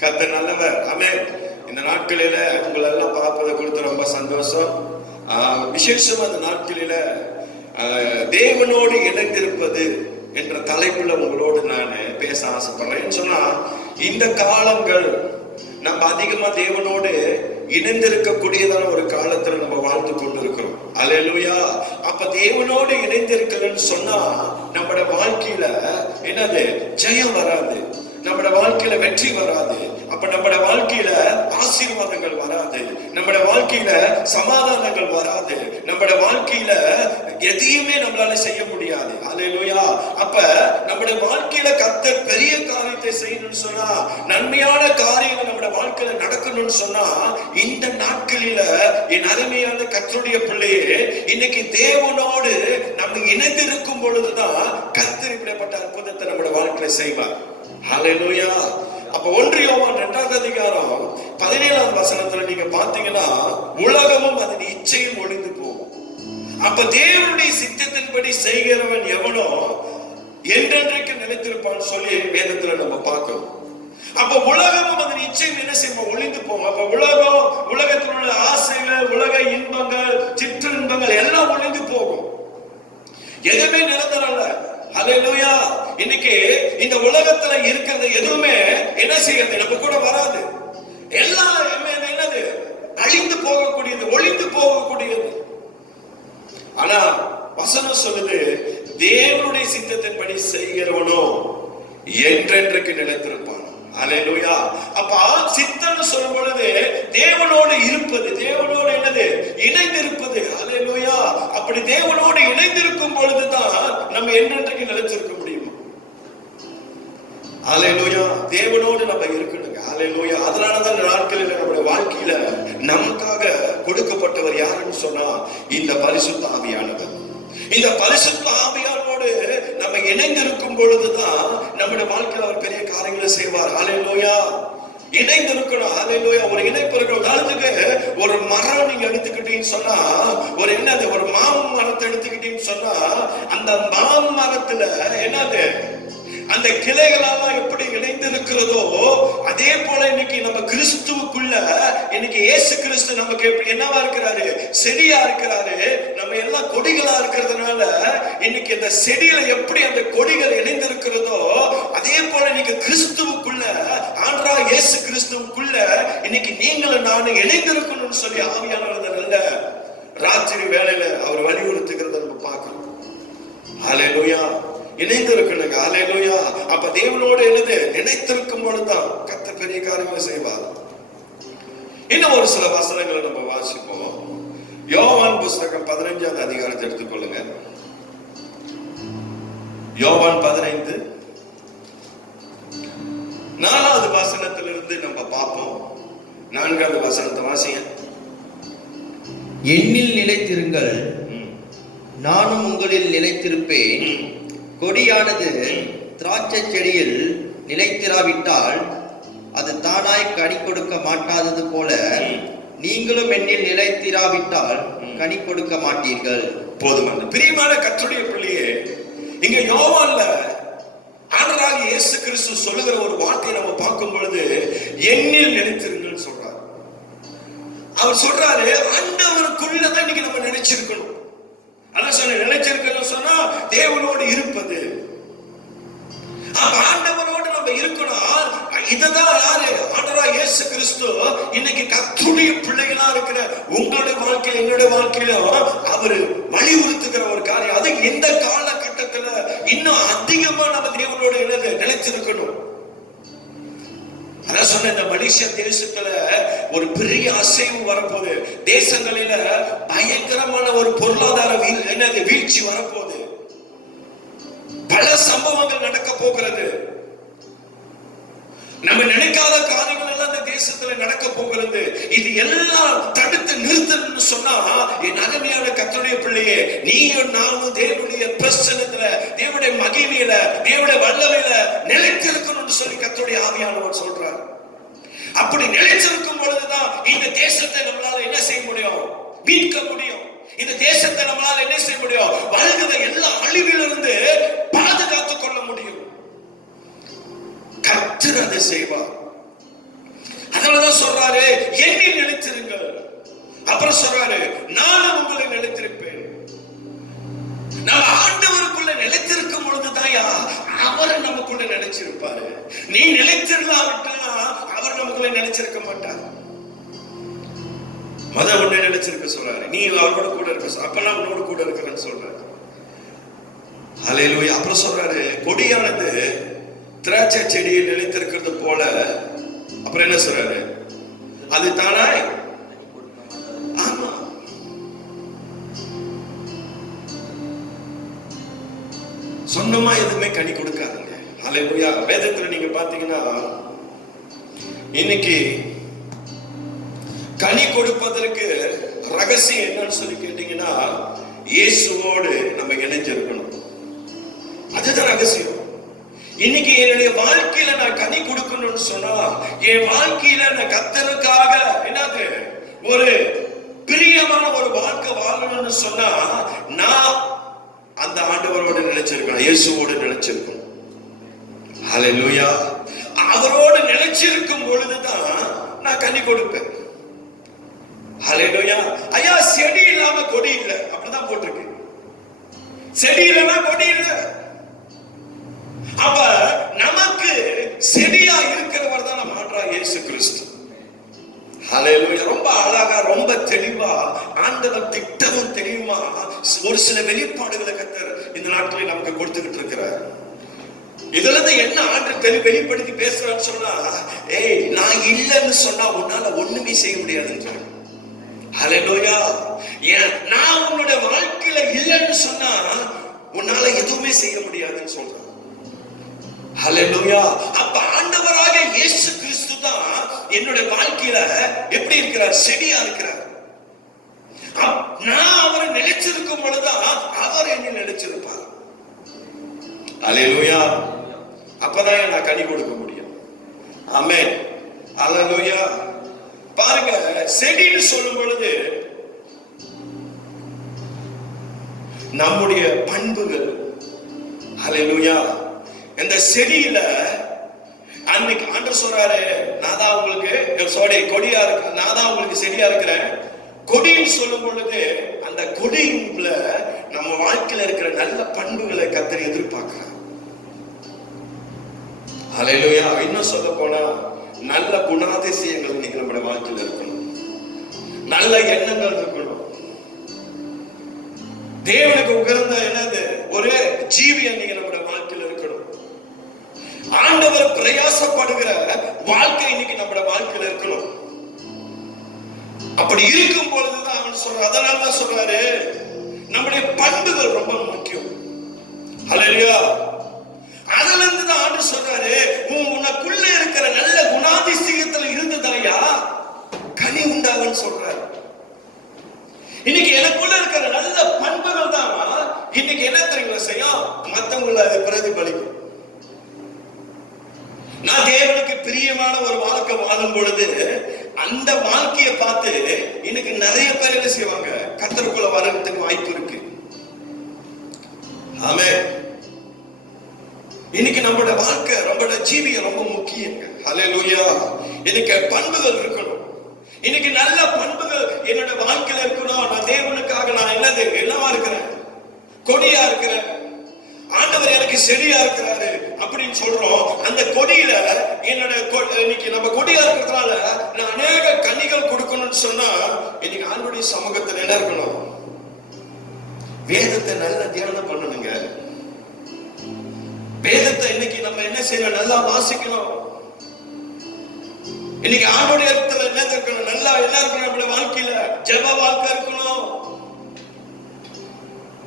கர்த்தர் நல்லவர். ஆமென். இந்த நாட்களில உங்களை எல்லாம் பார்ப்பதை குறித்து ரொம்ப சந்தோஷம். விசேஷமா இந்த நாட்களில தேவனோடு இணைந்திருப்பது என்ற தலைப்புல உங்களோடு நான் பேச ஆசைப்படுறேன். சொன்னா இந்த காலங்கள் நம்ம அதிகமா தேவனோடு இணைந்திருக்கக்கூடியதான ஒரு காலத்துல நம்ம வாழ்ந்து கொண்டிருக்கிறோம். அல்லேலூயா. அப்ப தேவனோடு இணைந்திருக்கலன்னு சொன்னா நம்மளோட வாழ்க்கையில என்னது ஜெயம் வராது. நம்மட வாழ்க்கையில வெற்றி வராது. அப்ப நம்மட வாழ்க்கையில ஆசீர்வாதங்கள் வராது. நம்மட வாழ்க்கையில சமாதானங்கள் வராது. நம்மட வாழ்க்கையில எதையுமே நம்மளால செய்ய முடியாது. அல்லேலூயா. அப்ப நம்மட வாழ்க்கையில கர்த்தர் பெரிய காரியத்தை செய்யணும்னு சொன்னா, நன்மையான காரியங்கள் நம்மட வாழ்க்கையில நடக்கணும்னு சொன்னா, இந்த நாட்களில என் அருமையான கர்த்தருடைய பிள்ளையே, இன்னைக்கு தேவனோடு நம்ம இணைந்திருக்கும் பொழுதுதான் கர்த்தர் இப்படிப்பட்ட அற்புதத்தை நம்மட வாழ்க்கையில செய்வார். ஹல்லேலூயா. அப்ப 1 யோவான் 2ஆம் அதிகாரம் 17ஆம் வசனத்துல நீங்க பாத்தீங்கன்னா, உலகமும் அதன் இச்சையும் ஒளிந்து போகும். அப்ப தேவனுடைய சித்தத்தின்படி செய்கிறவன் எவனோ என்றென்றைக்கு நிலைத்திருப்பான்னு சொல்லி வேதத்துல நம்ம பார்க்கிறோம். அப்ப உலகமும் அதன் இச்சையும் என்ன செய்யும்? ஒளிந்து போகும். அப்ப உலகத்தில் உள்ள ஆசைகள், உலக இன்பங்கள், சிற்றின்பங்கள் எல்லாம் ஒளிந்து போகும். எதுவுமே நிரந்தரம் இல்ல. ஹல்லேலூயா. இன்னைக்கு இந்த உலகத்துல இருக்கிறது எதுவுமே என்ன செய்யறது? நம்ம கூட வராது. எல்லாம் என்னது? அழிந்து போகக்கூடியது, ஒளிந்து போகக்கூடியது. ஆனா வசனம் சொல்லுது, தேவனுடைய சித்தத்தின்படி செய்கிறவனோ என்றென்றைக்கு நிலைத்திருப்பான். அல்லேலூயா. அப்ப சித்தம்னு சொல்லும் பொழுது தேவனோடு இருப்பது, தேவனோடு என்னது? இணைந்திருப்பது. அல்லேலூயா. அப்படி தேவனோடு இணைந்திருக்கும் பொழுதுதான் நம்ம என்றென்றைக்கு நிலைத்திருக்க முடியும். அல்லேலூயா. தேவனோடு நம்ம இருக்கணுங்க. அல்லேலூயா. அதனாலதான் இந்த நாட்களில் நம்முடைய வாழ்க்கையில நமக்காக கொடுக்கப்பட்டவர் யாருன்னு சொன்னா, இந்த பரிசுத்த ஆவியானவர். இந்த பரிசுத்த ஆவியானோடு நம்ம இணைந்திருக்கும் பொழுதுதான் நம்முடைய வாழ்க்கையில அவர் பெரிய காரியங்களை செய்வார். ஹல்லேலூயா. இணைந்திருக்கணும். ஹல்லேலூயா. ஒரு இணைப்பு இருக்கிற உதாரணத்துக்கு ஒரு மரம் நீங்க எடுத்துக்கிட்டீங்கன்னு சொன்னா, ஒரு என்னது? ஒரு மாமரத்தை எடுத்துக்கிட்டீங்கன்னு சொன்னா, அந்த மாமரத்துல என்னது? அந்த கிளைகளெல்லாம் எப்படி இணைந்து இருக்கிறதோ அதே போல இன்னைக்கு நம்ம கிறிஸ்துவுக்குள்ள, இன்னைக்கு இயேசு கிறிஸ்து நமக்கு எப்படி என்னவா இருக்கிறாரு? செடியா இருக்கிறாரு. நம்ம எல்லாம் கொடிகளா இருக்கிறதுனால இன்னைக்கு இந்த செடியில எப்படி அந்த கொடிகள் இணைந்து இருக்கிறதோ அதே போல இன்னைக்கு கிறிஸ்துவுக்குள்ள, ஆண்டவராகிய இயேசு கிறிஸ்துவுக்குள்ள இன்னைக்கு நீங்களும் நானும் இணைந்திருக்கணும்னு சொல்லி ஆவியானவர் நல்ல ராத்திரி வேளையில அவர் வலியுறுத்துகிறத நம்ம பார்க்கிறோம். ஹல்லேலூயா. இணைந்திருக்கணுங்க. அல்லேலூயா. அப்ப தேவனோடு என்னது? நினைத்திருக்கும் பொழுதுதான் கர்த்தர் பெரிய காரியங்களை செய்வார். இன்னும் ஒரு சில வசனங்களை நம்ம வாசிப்போம். யோவான் புஸ்தகம் 15ஆம் அதிகாரத்தை எடுத்துக்கொள்ளுங்க. யோவான் 15 4வது வசனத்திலிருந்து நம்ம பார்ப்போம். 4வது வசனத்தை வாசிங்க. என்னில் நிலைத்திருங்கள், நானும் உங்களில் நிலைத்திருப்பேன். கொடியானது திராட்சை செடியில் நிலைத்திராவிட்டால் அது தானாய் கனி கொடுக்க மாட்டாதது போல, நீங்களும் என்னில் நிலைத்திராவிட்டால் கனி கொடுக்க மாட்டீர்கள். போதுமான பிரியமான கர்த்தருடைய பிள்ளையே, இங்க யோவான்ல ஆண்டவராகிய இயேசு கிறிஸ்து சொல்லுகிற ஒரு வார்த்தையை நம்ம பார்க்கும் பொழுது, என்னில் நிலைத்திருங்கள் சொல்றாரு. அவர் சொல்றாரு, ஆண்டவருக்குள்ளதான் இன்னைக்கு நம்ம நினைச்சிருக்கணும். அதான் சொன்ன நினைச்சிருக்கணும் சொன்னா தேவனோடு இருப்பது. ஆண்டவரோடு நம்ம இருக்கணும். இதுதான் யாரு? ஆண்டவராகிய இயேசு கிறிஸ்து இன்னைக்கு கர்த்தருடைய பிள்ளைகளா இருக்கிற உங்களுடைய வாழ்க்கையில, என்னுடைய வாழ்க்கையிலும் அவரு வலியுறுத்துகிற ஒரு காரியம். அது எந்த காலகட்டத்துல இன்னும் அதிகமா நம்ம தேவனோடு நிலைச்சிருக்கணும். அதான் சொன்ன, இந்த மலேசியா தேசத்துல ஒரு பெரிய அசைவு வரப்போகுது. தேசங்களில பயங்கரமான ஒரு பொருளாதார வீழ்ச்சி வரப்போகுது. பல சம்பவங்கள் நடக்க போகிறது. நம்ம நினைக்காத காரியங்கள் எல்லாம் இந்த தேசத்துல நடக்க போகிறது. இது எல்லாம் தடுத்து நிறுத்தணும்னு சொன்னா, என் அருமையான கர்த்தருடைய பிள்ளையே, நீயும் நானும் தேவனுடைய பிரசன்னத்துல, தேவனுடைய மகிமையில, தேவனுடைய வல்லமையில நிலைத்திருக்கணும்னு சொல்லி கர்த்தருடைய ஆவியானவர் சொல்றார். அப்படி நிலைத்திருக்கும் பொழுதுதான் இந்த தேசத்தை நம்மளால என்ன செய்ய முடியும்? மீட்க முடியும். இந்த தேசத்தை நம்மளால என்ன செய்ய முடியும்? வருகிற எல்லா அழிவிலிருந்து பாதுகாத்துக் கொள்ள முடியும். கர்த்தர் அதை செய்வார். அதனாலதான் சொல்றாரு, என்னில் நிலைத்திருங்கள். அப்புறம் சொல்றாரு, நானும் உங்களை நிலைத்திருப்பேன். நம்ம ஆண்டவருக்குள்ள நிலைத்திருக்கும் பொழுதுதான் அவரை நமக்குள்ள நினைச்சிருப்பாரு. நீ நிலைத்திருந்தாவிட்டா அவர் நமக்குள்ள நினைச்சிருக்க மாட்டார். உன்னை நினைச்சிருக்க சொல்றாரு. நீ அவரோட கூட இருக்க, அப்ப நான் உன்னோட கூட இருக்கிறேன்னு சொல்றாரு. அல்லேலூயா. அப்புறம் சொல்றாரு, கொடியானது திராட்சை செடியில் நிலைத்திருக்கிறது போல, அப்புறம் என்ன சொல்றாரு? அது தானாய், ஆமா, சொந்தமா எதுவுமே கனி கொடுக்காதுங்க. அல்லேலூயா. வேதத்துல நீங்க பாத்தீங்கன்னா இன்னைக்கு கனி கொடுப்பதற்கு ரகசியம் என்னன்னு சொல்லி கேட்டீங்கன்னா, இயேசுவோடு நம்ம இணைஞ்சிருக்கணும். அதுதான் ரகசியம். இன்னைக்கு என்னுடைய வாழ்க்கையில நான் கனி கொடுக்கணும்னு சொன்னா, என் வாழ்க்கையில நான் கர்த்தருக்காக என்னது ஒரு பிரியமான ஒரு வாழ்க்கை வாழணும்னு சொன்னா, நான் அந்த ஆண்டவரோடு நிலைச்சிருக்கணும், இயேசுவோடு நிலைச்சிருக்கணும். ஹல்லேலூயா. அவரோடு நிலைச்சிருக்கும் பொழுதுதான் நான் கனி கொடுப்பேன். ஹல்லேலூயா. ஐயா, செடி இல்லாம கொடி இல்லை, அப்படிதான் போட்டிருக்கு. செடி இல்லைன்னா கொடி இல்லை. அப்ப நமக்கு செடியா இருக்கிறவர் தான் நம்ம ஆண்டவராகிய இயேசு கிறிஸ்து. ஹல்லேலூயா. ரொம்ப அழகா, ரொம்ப தெளிவா ஆண்டவர் திட்டமும் தெரியுமா ஒரு சில வெளிப்பாடுகளை கர்த்தர் இந்த நாட்களில் நமக்கு கொடுத்துக்கிட்டு இருக்கிறார். இதுல இருந்து என்ன ஆண்டு வெளிப்படுத்தி பேசுறான்னு சொன்னா, ஏய், நான் இல்லைன்னு சொன்னா உன்னால ஒண்ணுமே செய்ய முடியாதுன்னு சொல்லு. ஹல்லேலூயா. நான் உன்னுடைய வாழ்க்கையில இல்லைன்னு சொன்னா உன்னால எதுவுமே செய்ய முடியாதுன்னு சொல்றான். ஹல்லேலூயா. அப்ப ஆண்டவராக இயேசு கிறிஸ்து தான் என்னுடைய வாழ்க்கையில எப்படி இருக்கிறார்? செடியா இருக்கிறார். நான் அவரை நிலைச்சிருக்கும் பொழுதுதான் அவர் என்ன நிலைச்சிருப்பார். ஹல்லேலூயா. அப்பதான் நான் கனி கொடுக்க முடியும். ஆமென். ஹல்லேலூயா. பாருங்க, செடின்னு சொல்லும் பொழுது நம்முடைய பண்புகள். ஹல்லேலூயா. இந்த செடியில அன்னைக்கு ஆண்டவர் சொல்றாரு, நான் தான் உங்களுக்கு கொடியா இருக்கு, நான் தான் உங்களுக்கு செடியா இருக்கிறேன். கொடின்னு சொல்லும் பொழுது அந்த கொடியில நம்ம வாழ்க்கையில இருக்கிற நல்ல பண்புகளை கர்த்தர் எதிர்பார்க்கிறார். ஹல்லேலூயா. இன்னும் சொல்ல போனா நல்ல குணாதிசயங்கள் இன்னைக்கு நம்முடைய வாழ்க்கையில இருக்கணும், நல்ல எண்ணங்கள் இருக்கணும். தேவனுக்கு உகந்த என்னது ஒரு ஜீவி இன்னைக்கு நம்முடைய வாழ்க்கையில இருக்கணும். ஆண்டவர் பிரயாசப்படுகிற வாழ்க்கை இன்னைக்கு நம்முடைய வாழ்க்கையில இருக்கணும். அப்படி இருக்கும் பொழுதுதான் அவன் சொல்ற, அதனாலதான் சொல்றாரு நம்முடைய பண்புகள் ரொம்ப முக்கியம். ஹல்லேலூயா. அதுல இருந்து தான் ஆண்டு சொல்றாரு, உனக்குள்ள இருக்கிற நல்ல குணாதிசயத்துல இருந்ததாயா கனி உண்டாகுன்னு சொல்றாரு. இன்னைக்கு எனக்குள்ள இருக்கிற நல்ல பண்புகள் தான் இன்னைக்கு என்ன தெரியுங்களா செய்யும்? மத்தவங்களை அது பிரதிபலிக்கும். நான் தேவனுக்கு பிரியமான ஒரு வாழ்க்கை வாழும் பொழுது அந்த வாழ்க்கையை பார்த்து இன்னைக்கு நிறைய பேர் என்ன செய்வாங்க? கர்த்தருக்குள்ள வரதுக்கு வாய்ப்பு இருக்கு. ஆமென். இன்னைக்கு நம்மளோட வாழ்க்கை, நம்மளோட ஜீவியம் ரொம்ப முக்கியங்க. ஹல்லேலூயா. இன்னைக்கு பண்புகள் இருக்கணும். இன்னைக்கு நல்ல பண்புகள் என்னோட வாழ்க்கையில இருக்கணும். நான் தேவனுக்காக நான் என்னவா இருக்கிறேன்? கொடியா இருக்கிறேன். ஆண்டவர் எனக்கு செடியா இருக்கிறாரு அப்படின்னு சொல்றோம். அந்த கொடியில என்னோட இன்னைக்கு நம்ம கொடியா இருக்கிறதுனால நான் அநேக கனிகள் கொடுக்கணும்னு சொன்னா, இன்னைக்கு ஆண்டவருடைய சமூகத்துல என்ன இருக்கணும்? வேதத்தை நல்லா தியானம் பண்ணணுங்க. வேதத்தை இன்னைக்கு நம்ம என்ன செய்யணும்? நல்லா வாசிக்கணும். இன்னைக்கு ஆண்டவருடைய இடத்துல என்ன இருக்கணும்? நல்லா என்ன இருக்கணும்? நம்மளுடைய வாழ்க்கையில ஜெப வாழ்க்கை இருக்கணும்.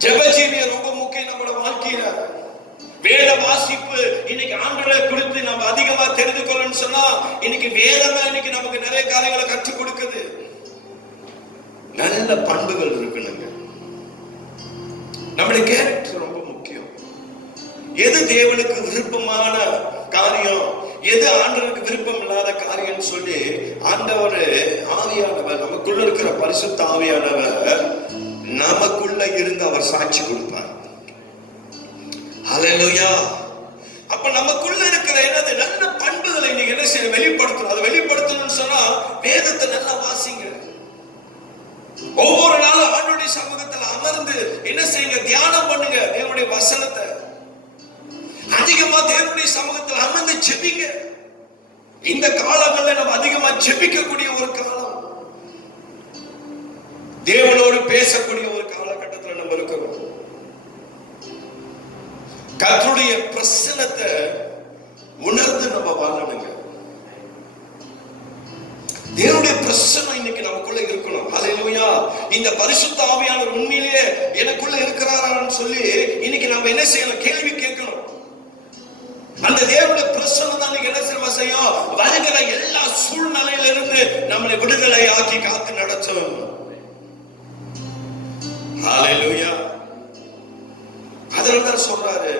ஜெப ஜீவியம் ரொம்ப முக்கியம் நம்மளுடைய வாழ்க்கையில. வேத வாசிப்பு இன்னைக்கு ஆண்டவரை குறித்து நம்ம அதிகமா தெரிந்து கொள்ளணும்னு சொன்னா, இன்னைக்கு வேதம் இன்னைக்கு நமக்கு நிறைய காரியங்களை கற்றுக் கொடுக்குது. நல்ல பண்புகள் இருக்கணுங்க. நம்முடைய கேரக்டர் ரொம்ப முக்கியம். எது தேவனுக்கு விருப்பமான காரியம், எது ஆண்டவருக்கு விருப்பம் இல்லாத காரியம் சொல்லி ஆண்டவர் ஆவியானவர், நமக்குள்ள இருக்கிற பரிசுத்த ஆவியானவர் நமக்குள்ள இருந்து அவர் சாட்சி கொடுப்பார். ஹல்லேலூயா. அப்ப நமக்குள்ள இருக்கிற என்னது நல்ல பண்புகளை நீங்க என்ன செய்ய வெளிப்படுத்தணும். அதை வெளிப்படுத்தணும்னு சொன்னா வேதத்தை நல்லா வாசிங்க. ஒவ்வொரு நாளும் ஆண்டவருடைய சமூகத்தில் அமர்ந்து என்ன செய்யுங்க? தியானம் பண்ணுங்க. தேவனுடைய வசனத்தை அதிகமா தேவனுடைய சமூகத்தில் அமர்ந்து ஜெபிங்க. இந்த காலங்கள்ல நம்ம அதிகமா ஜெபிக்கக்கூடிய ஒரு காலம், தேவனோடு பேசக்கூடிய ஒரு காலகட்டத்தில் நம்ம இருக்கிறோம். கர்த்தருடைய பிரசன்னத்தை நம்ம வாழணுங்க. தேவனுடைய பிரசன்னம் இன்னைக்கு நமக்குள்ள இருக்கணும். ஹல்லேலூயா. இந்த பரிசுத்த ஆவியானவர் உண்மையிலேயே எனக்குள்ள இருக்கிறாரான்னு சொல்லி இன்னைக்கு நம்ம என்ன செய்யணும்? கேள்வி கேட்கணும். அந்த தேவனுடைய பிரசன்னம் தான் இன்னைக்கு என்ன செய்யும்? வருகிற எல்லா சூழ்நிலையில இருந்து நம்மளை விடுதலை ஆக்கி காத்து நடத்தும். ஹல்லேலூயா. அதனாலதான் சொல்றாரு,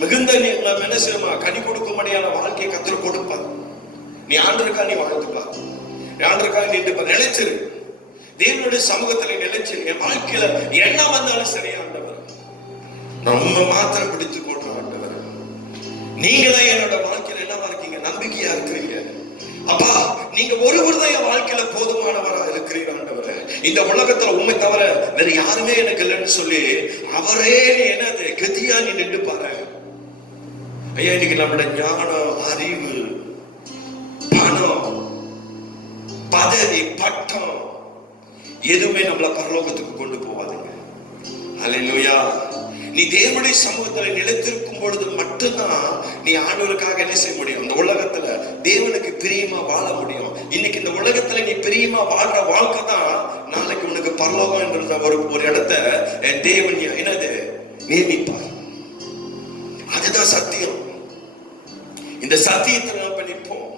மிகுந்த நம்ம என்ன செய்யணுமா? கனி கொடுக்கும்படியான வாழ்க்கையை கர்த்தர் கொடுப்பார். நீ ஆண்டவருக்காக நீ வாழ்ந்துப்பா, ஆண்டவருக்காக நின்றுப்பா, நிலைச்சிரு. தேவனுடைய சமூகத்துல நிலைச்சிரு. என் வாழ்க்கையில என்ன வந்தாலும் சரி ஆண்டவர், நம்ம மாத்திரம் பிடித்து கொள்ற ஆண்டவர், நீங்க தான் என்னோட வாழ்க்கையில என்னவா இருக்கீங்க? நம்பிக்கையா இருக்கிறீங்க. அப்பா, நீங்க ஒருவர் தான் என் வாழ்க்கையில போதுமானவரா இருக்கிறீங்க ஆண்டவர். இந்த உலகத்துல உண்மை தவிர வேற யாருமே எனக்கு இல்லைன்னு சொல்லி அவரே என்னது கதியா நீ நின்று பாரு. ஐயா, இன்னைக்கு நம்மளோட ஞானம், அறிவு, பணம், பதவி, பட்டம் எதுவுமே நம்மள பரலோகத்துக்கு கொண்டு போவாதுங்க. ஹல்லேலூயா. நீ தேவனுடைய சமூகத்துல நிலைத்திருக்கும் பொழுது மட்டும்தான் நீ ஆண்டவருக்காக என்ன செய்ய முடியும்? இந்த உலகத்துல தேவனுக்கு பிரியமா வாழ முடியும். இன்னைக்கு இந்த உலகத்துல நீ பிரியமா வாழ்ற வாழ்க்கை தான் நாளைக்கு உனக்கு பரலோகம் என்ற ஒரு இடத்த தேவன் என்னது நியமிப்பார். அதுதான் சத்தியம். இந்த சத்தியத்தை நம்ம நிற்போம்.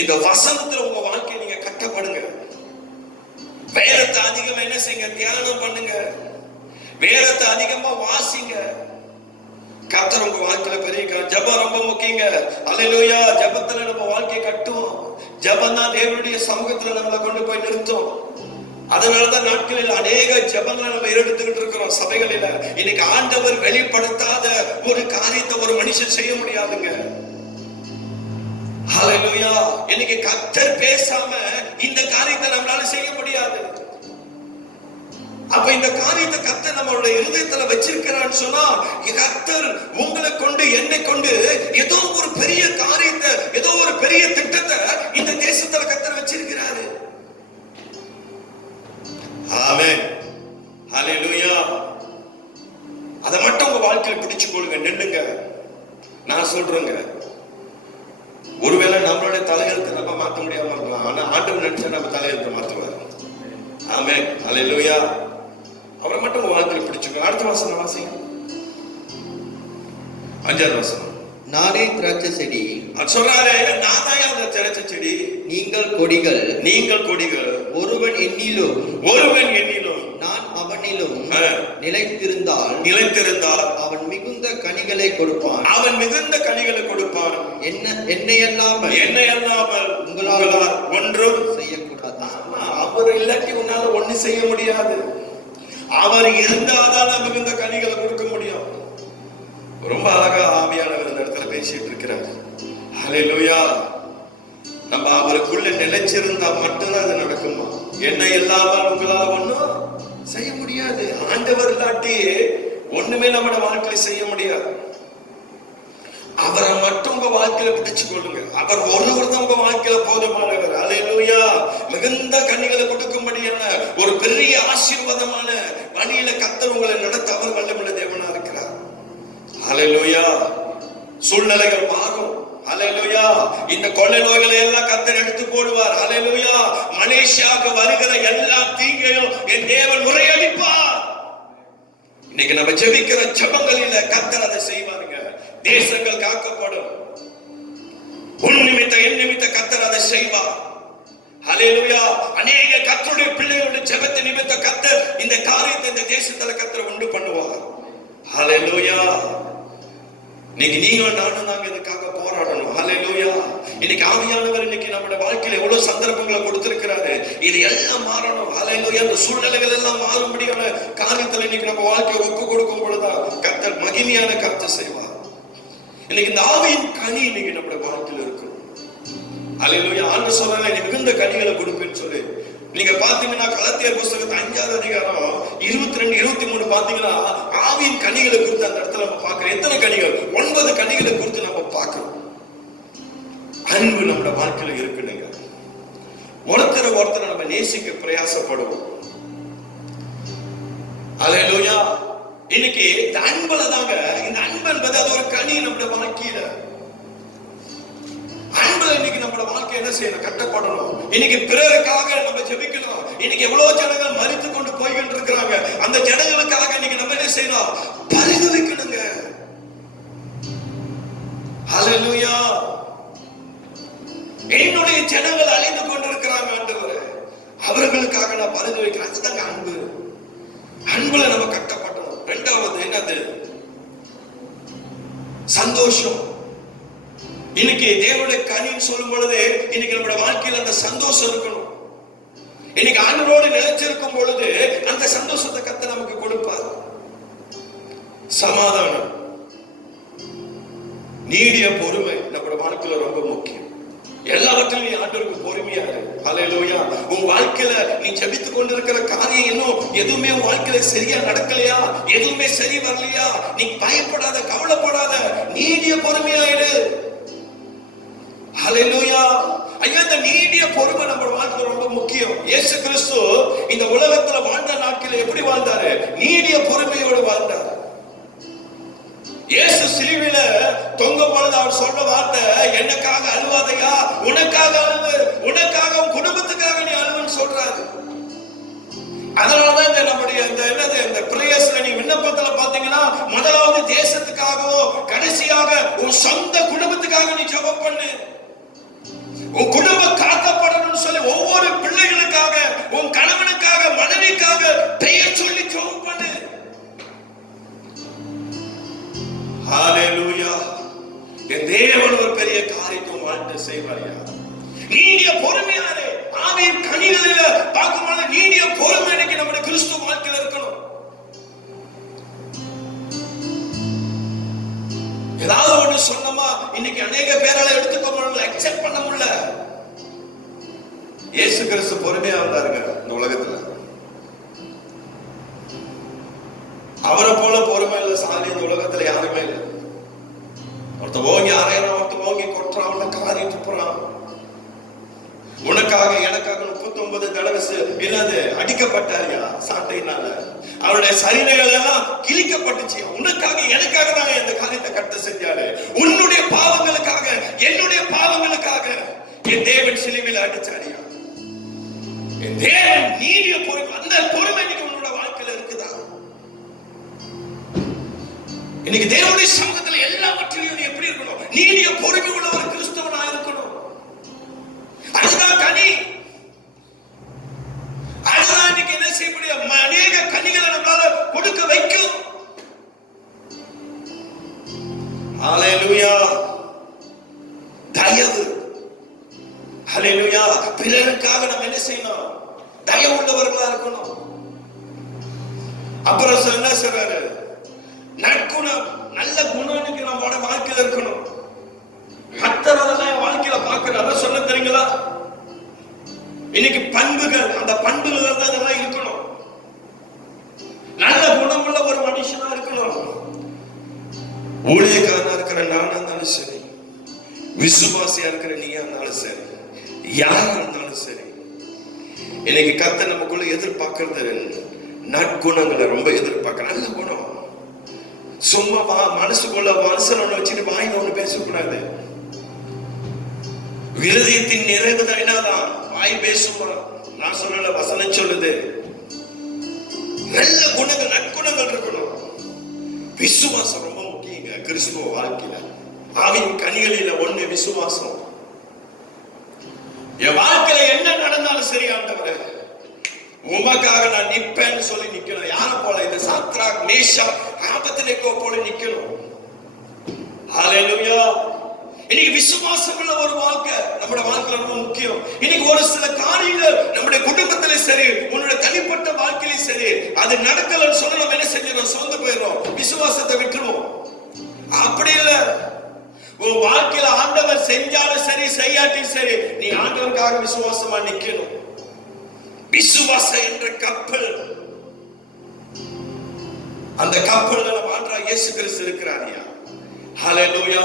இந்த வசனத்துல உங்க வாழ்க்கையை நீங்க கட்டப்படுங்க. வேதத்தை அதிகமா என்ன செய்யுங்க? தியானம் பண்ணுங்க. வேதத்தை அதிகமா வாசிங்க. கர்த்தர் உங்க வாழ்க்கையில பெரிய ஜெபம் ரொம்ப முக்கியங்க. அல்லேலூயா. ஜெபத்துல நம்ம வாழ்க்கையை கட்டுவோம். ஜெபம் தான் தேவனுடைய சமூகத்துல நம்மளை கொண்டு போய் நிறுத்தும். அதனாலதான் நாட்களில் அநேக ஜெபங்களை நம்ம எடுத்துக்கிட்டு இருக்கிறோம் சபைகளில. இன்னைக்கு ஆண்டவர் வெளிப்படுத்தாத ஒரு காரியத்தை ஒரு மனுஷன் செய்ய முடியாதுங்க. ஹல்லேலூயா. இன்னைக்கு கர்த்தர் பேசாம இந்த காரியத்தை நம்மளால செய்ய முடியாது. அப்ப இந்த காரியத்தை கர்த்தர் நம்மளுடைய இருதயத்துல வச்சிருக்கிறான்னு சொன்னா, கர்த்தர் உங்களை கொண்டு என்னை கொண்டு ஏதோ ஒரு பெரிய காரியத்தை, ஏதோ ஒரு பெரிய திட்டத்தை இந்த தேசத்துல கர்த்தர் வச்சிருக்கிறாரு. ஆமென். ஹல்லேலூயா. அதை மட்டும் உங்க வாழ்க்கையில பிடிச்சு கொள்ளுங்க, நின்னுங்க. நான் சொல்றேங்க, ஒருவேளை நம்மளுடைய தலையெழுத்தை நம்ம மாற்ற முடியாம இருக்கலாம், ஆனா ஆண்டவர் நினைச்சா நம்ம தலையெழுத்தை மாற்றுவார். ஆமென். ஹல்லேலூயா. அவரை மட்டும் உங்க வாழ்க்கையில பிடிச்சுக்கோங்க. அடுத்த வசனம் வாசிங்க. 5வது வசனம். நானே திராட்சை செடி, சொல்றாரு, நான் தான் அந்த திராட்சை செடி, நீங்கள் கொடிகள். நீங்கள் கொடிகள். ஒருவன் என்னிலும் நான் அவனிலும் நிலைத்திருந்தால் அவன் மிகுந்த கனிகளை கொடுப்பான். என்னை அல்லாமல் உங்களால் ஒன்றும் செய்யக்கூடாது. அவர் இல்லாட்டி உன்னால ஒண்ணு செய்ய முடியாது. அவர் இருந்தாதான் மிகுந்த கனிகளை கொடுக்க முடியும். ரொம்ப அழகா ஆவியானவர் இந்த இடத்துல பேசிட்டு இருக்கிறார். ஹல்லேலூயா. நம்ம அவருக்குள்ள நிலைச்சிருந்தா மட்டும்தான் அது நடக்குமா? என்ன இல்லாமல் உங்களால ஒண்ணும் செய்ய முடியாது. ஆண்டவர் இல்லாட்டி ஒண்ணுமே நம்மளோட வாழ்க்கையில செய்ய முடியாது. அவரை மட்டும் உங்க வாழ்க்கையில பிடிச்சு கொள்ளுங்க. அவர் ஒருவர் தான் உங்க வாழ்க்கையில போதுமானவர். ஹல்லேலூயா. மிகுந்த கனிகளை கொடுக்கும்படியான ஒரு பெரிய ஆசீர்வாதமான வழியில கர்த்தர் உங்களை நடத்த அவர் வல்லமையுள்ள தேவனா இருக்கிறார். ஹல்லேலூயா. சூழ்நிலைகள் மாறும். ஹல்லேலூயா. இந்த கொள்ளை நோய்களை எல்லாம் கர்த்தர் எடுத்து போடுவார். ஹல்லேலூயா. மலேசியாவுக்கு வருகிற எல்லா தீங்கையும் என் தேவன் முறையடிப்பார். இன்னைக்கு நம்ம ஜெபிக்கிற ஜெபங்களில கர்த்தர் அதை செய்வாருங்க. தேசங்கள் காக்கப்படும். உன் நிமித்த என் நிமித்த கர்த்தர் அதை செய்வார். ஹல்லேலூயா. அநேக கர்த்தருடைய பிள்ளைகளுடைய ஜெபத்தை நிமித்த கர்த்தர் இந்த காரியத்தை இந்த தேசத்துல கர்த்தர் உண்டு பண்ணுவார். ஹல்லேலூயா. இன்னைக்கு நீங்களும் நானும் நாங்க இதுக்காக போராடணும். ஹல்லேலூயா. இன்னைக்கு ஆவியானவர் இன்னைக்கு நம்மளுடைய வாழ்க்கையில எவ்வளவு சந்தர்ப்பங்களை கொடுத்திருக்கிறாரு. இது எல்லாம் மாறணும். ஹல்லேலூயா. இந்த சூழ்நிலைகள் எல்லாம் மாறும்படியான காரியத்துல இன்னைக்கு நம்ம வாழ்க்கையை ஒப்பு கொடுக்கும் பொழுதுதான் கர்த்தர் மகிமையான காரியத்தை செய்வார். இன்னைக்கு இந்த ஆவியின் கனி இன்னைக்கு நம்மளுடைய வாழ்க்கையில இருக்கும். ஹல்லேலூயா. ஆண்டவர் சொல்றாரு, நீ மிகுந்த கனிகளை கொடுப்பேன்னு சொல்லி. நீங்க பாத்தீங்கன்னா கலாத்தியர் புத்தகத்தை 5வது அதிகாரம் 22, 23 பாத்தீங்கன்னா ஆவியின் கனிகளை குறித்து அந்த இடத்துல நம்ம பார்க்கிறோம். எத்தனை கனிகள்? 9 கனிகளை குறித்து நம்ம பார்க்கிறோம். அன்பு நம்ம வாழ்க்கையில இருக்குனுங்க. ஒருத்தரை நம்ம நேசிக்க பிரயாசப்படுவோம். ஹல்லேலூயா. இன்னைக்கு இந்த அன்புல தாங்க, இந்த அன்பு என்பது அது ஒரு கனி நம்முடைய வாழ்க்கையில. இன்னைக்கு நம்மளோட வாழ்க்கை என்ன செய்யணும்? கட்டப்படணும். இன்னைக்கு பிறருக்காக நம்ம ஜெபிக்கணும். இன்னைக்கு எவ்வளவு ஜனங்கள் மரித்து கொண்டு போய்கிட்டு இருக்கிறாங்க. அந்த ஜனங்களுக்காக இன்னைக்கு நம்ம என்ன செய்யணும்? பரிதவிக்கணுங்க. ஹல்லேலூயா. என்னுடைய ஜனங்கள் அழிந்து கொண்டிருக்கிறாங்க ஆண்டவரே, அவர்களுக்காக நான் பரிதவிக்கிறேன். அதுதாங்க அன்பு. அன்புல நம்ம கட்டப்பட்டோம். இரண்டாவது என்னது? சந்தோஷம். இன்னைக்கு தேவனுடைய கனின்னு சொல்லும் பொழுது இன்னைக்கு நம்முடைய வாழ்க்கையில் அந்த சந்தோஷம் இருக்கணும். இன்னைக்கு ஆண்டவரோடு நிலைச்சிருக்கும் பொழுது அந்த சந்தோஷத்தை கர்த்தர் நமக்கு கொடுப்பார். சமாதானம், நீடிய பொறுமை நம்முடைய வாழ்க்கையில ரொம்ப முக்கியம். எல்லாவற்றிலும் நீ ஆண்டவருக்கு பொறுமையா இரு. ஹல்லேலூயா. உன் வாழ்க்கையில நீ ஜெபித்துக் கொண்டிருக்கிற காரியம் இன்னும் எதுவுமே உன் வாழ்க்கையில சரியா நடக்கலையா, எதுவுமே சரி வரலையா, நீ பயப்படாத, கவலைப்படாத, நீடிய பொறுமையா இரு. ஹல்லேலூயா. ஐயா, இந்த நீடிய பொறுமை நம்ம வாழ்க்கையில ரொம்ப முக்கியம். இயேசு கிறிஸ்து இந்த உலகத்துல வாழ்ந்த நாட்களில் எப்படி வாழ்ந்தாரு? நீடிய பொறுமையோடு வாழ்ந்தார். இயேசு சிலுவையில தொங்கும் பொழுது அவர் சொல்ற வார்த்தை, எனக்காக அழுவாதையா, உனக்காக அழுவு, உனக்காக உன் குடும்பத்துக்காக நீ அழுவுன்னு சொல்றாரு. அதனாலதான் இந்த நம்முடைய இந்த பிரேயர்ஸ்ல நீ விண்ணப்பத்துல பாத்தீங்கன்னா முதலாவது தேசத்துக்காகவோ கடைசியாக உன் சொந்த குடும்பத்துக்காக நீ ஜெபம் பண்ணு. உன் குடும்பம் காக்கப்படணும்னு சொல்லி ஒவ்வொரு பிள்ளைகளுக்காக, உன் கணவனுக்காக, மனைவிக்காக பெயர் சொல்லி ஜெபம் பண்ணு. ஹல்லேலூயா. என் தேவன் ஒரு பெரிய காரியத்தை வாழ்ந்து செய்வாரியா. நீடிய பொறுமையாரே. ஆவியின் கனிகளில பார்க்கும்போது நீடிய பொறுமை இன்னைக்கு நம்முடைய கிறிஸ்துவ வாழ்க்கையில இருக்கணும். ஏதாவது ஒண்ணு சொன்னமா இன்னைக்கு அநேக பேரால எடுத்துக்க முடியல, அக்செப்ட் பண்ண முடியல. இயேசு கிறிஸ்து பொறுமையா இருந்தாருங்க இந்த உலகத்துல. அவரை போல பொறுமை இல்ல சாலி இந்த உலகத்துல யாருமே இல்லை. ஒருத்த ஓங்கி அரையறான், ஒருத்த ஓங்கி கொட்டுறான், அவனை காரி துப்புறான். உனக்காக எனக்காக 39 தடவை என்னது அடிக்கப்பட்டாரியா சாட்டையினால. அவருடைய சரீரங்கள் எல்லாம் கிழிக்கப்பட்டுச்சு. உனக்காக எனக்காக தான் இந்த காரியத்தை கட்ட செஞ்சாரு. உன்னுடைய பாவங்களுக்காக, என்னுடைய பாவங்களுக்காக என் தேவன் சிலுவையில் அடிச்சாரியா. என் தேவன் நீடிய பொறுமை. அந்த பொறுமை இன்னைக்கு உன்னோட வாழ்க்கையில இருக்குதா? இன்னைக்கு தேவனுடைய சமூகத்துல எல்லாவற்றிலும் எப்படி இருக்கணும்? நீடிய பொறுமை உள்ள ஒரு கிறிஸ்தவனா இருக்கணும். அதுதான் கனி. அதுதான் இன்னைக்கு என்ன செய்ய முடியும்? அநேக கனிகளை நம்மளால கொடுக்க வைக்கும். ஹல்லேலூயா. தயவு. ஹல்லேலூயா. பிறருக்காக நம்ம என்ன செய்யணும்? தயவு உள்ளவர்களா இருக்கணும். அப்புறம் என்ன சொல்றாரு? நற்குணம், நல்ல குணம் இன்னைக்கு நம்மளோட வாழ்க்கையில இருக்கணும். கர்த்தர் அதெல்லாம் வாழ்க்கையில பார்க்கிறாரு. சொல்ல தெரியுங்களா? இன்னைக்கு பண்புகள், அந்த பண்புகள் தான் இதெல்லாம் இருக்கணும். நல்ல குணமுள்ள ஒரு மனுஷனா இருக்கணும். ஊழியக்காரனா இருக்கிற நானா இருந்தாலும் சரி, விசுவாசியா இருக்கிற நீயா இருந்தாலும் சரி, யாரா இருந்தாலும் சரி, இன்னைக்கு கர்த்தர் நமக்குள்ள எதிர்பார்க்கிறது நற்குணங்களை ரொம்ப எதிர்பார்க்க. நல்ல குணம். சும்மா மனசுக்குள்ள மனசுல ஒண்ணு வச்சுட்டு வாயில ஒண்ணு பேசக்கூடாது. இருதயத்தின் நிறைவுதான் என்னதான்? வாய் பேசுமா? நான் சொல்லல, வசனம் சொல்லுது. நல்ல குணங்கள், நற்குணங்கள் இருக்கணும். விசுவாசம் ரொம்ப முக்கியங்க கிறிஸ்துவ வாழ்க்கையில. ஆவியின் கனிகளில ஒண்ணு விசுவாசம். என் வாழ்க்கையில என்ன நடந்தாலும் சரி ஆண்டவரே, உமக்காக நான் நிப்பேன்னு சொல்லி நிக்கணும். யார போல? இந்த சாத்ராக், மேஷாக், ஆபத்நேகோ போல நிக்கணும். ஹல்லேலூயா. இன்னைக்கு விசுவாசம் உள்ள ஒரு வாழ்க்கை நம்முடைய வாழ்க்கையில ரொம்ப முக்கியம். இன்னைக்கு ஒரு சில காரியங்கள் நம்முடைய குடும்பத்திலே சரி, உன்னுடைய தனிப்பட்ட வாழ்க்கையிலும் சரி, அது நடக்கலன்னு சொல்ல நம்ம என்ன செஞ்சிடும்? சோர்ந்து போயிடும், விசுவாசத்தை விட்டுருவோம். அப்படி இல்ல. உன் வாழ்க்கையில ஆண்டவர் செஞ்சாலும் சரி, செய்யாட்டியும் சரி, நீ ஆண்டவருக்காக விசுவாசமா நிக்கணும். விசுவாசம் என்ற கப்பல், அந்த கப்பல்ல நம்ம ஆண்டவர் இயேசு கிறிஸ்து இருக்கிறாரியா. ஹல்லேலூயா.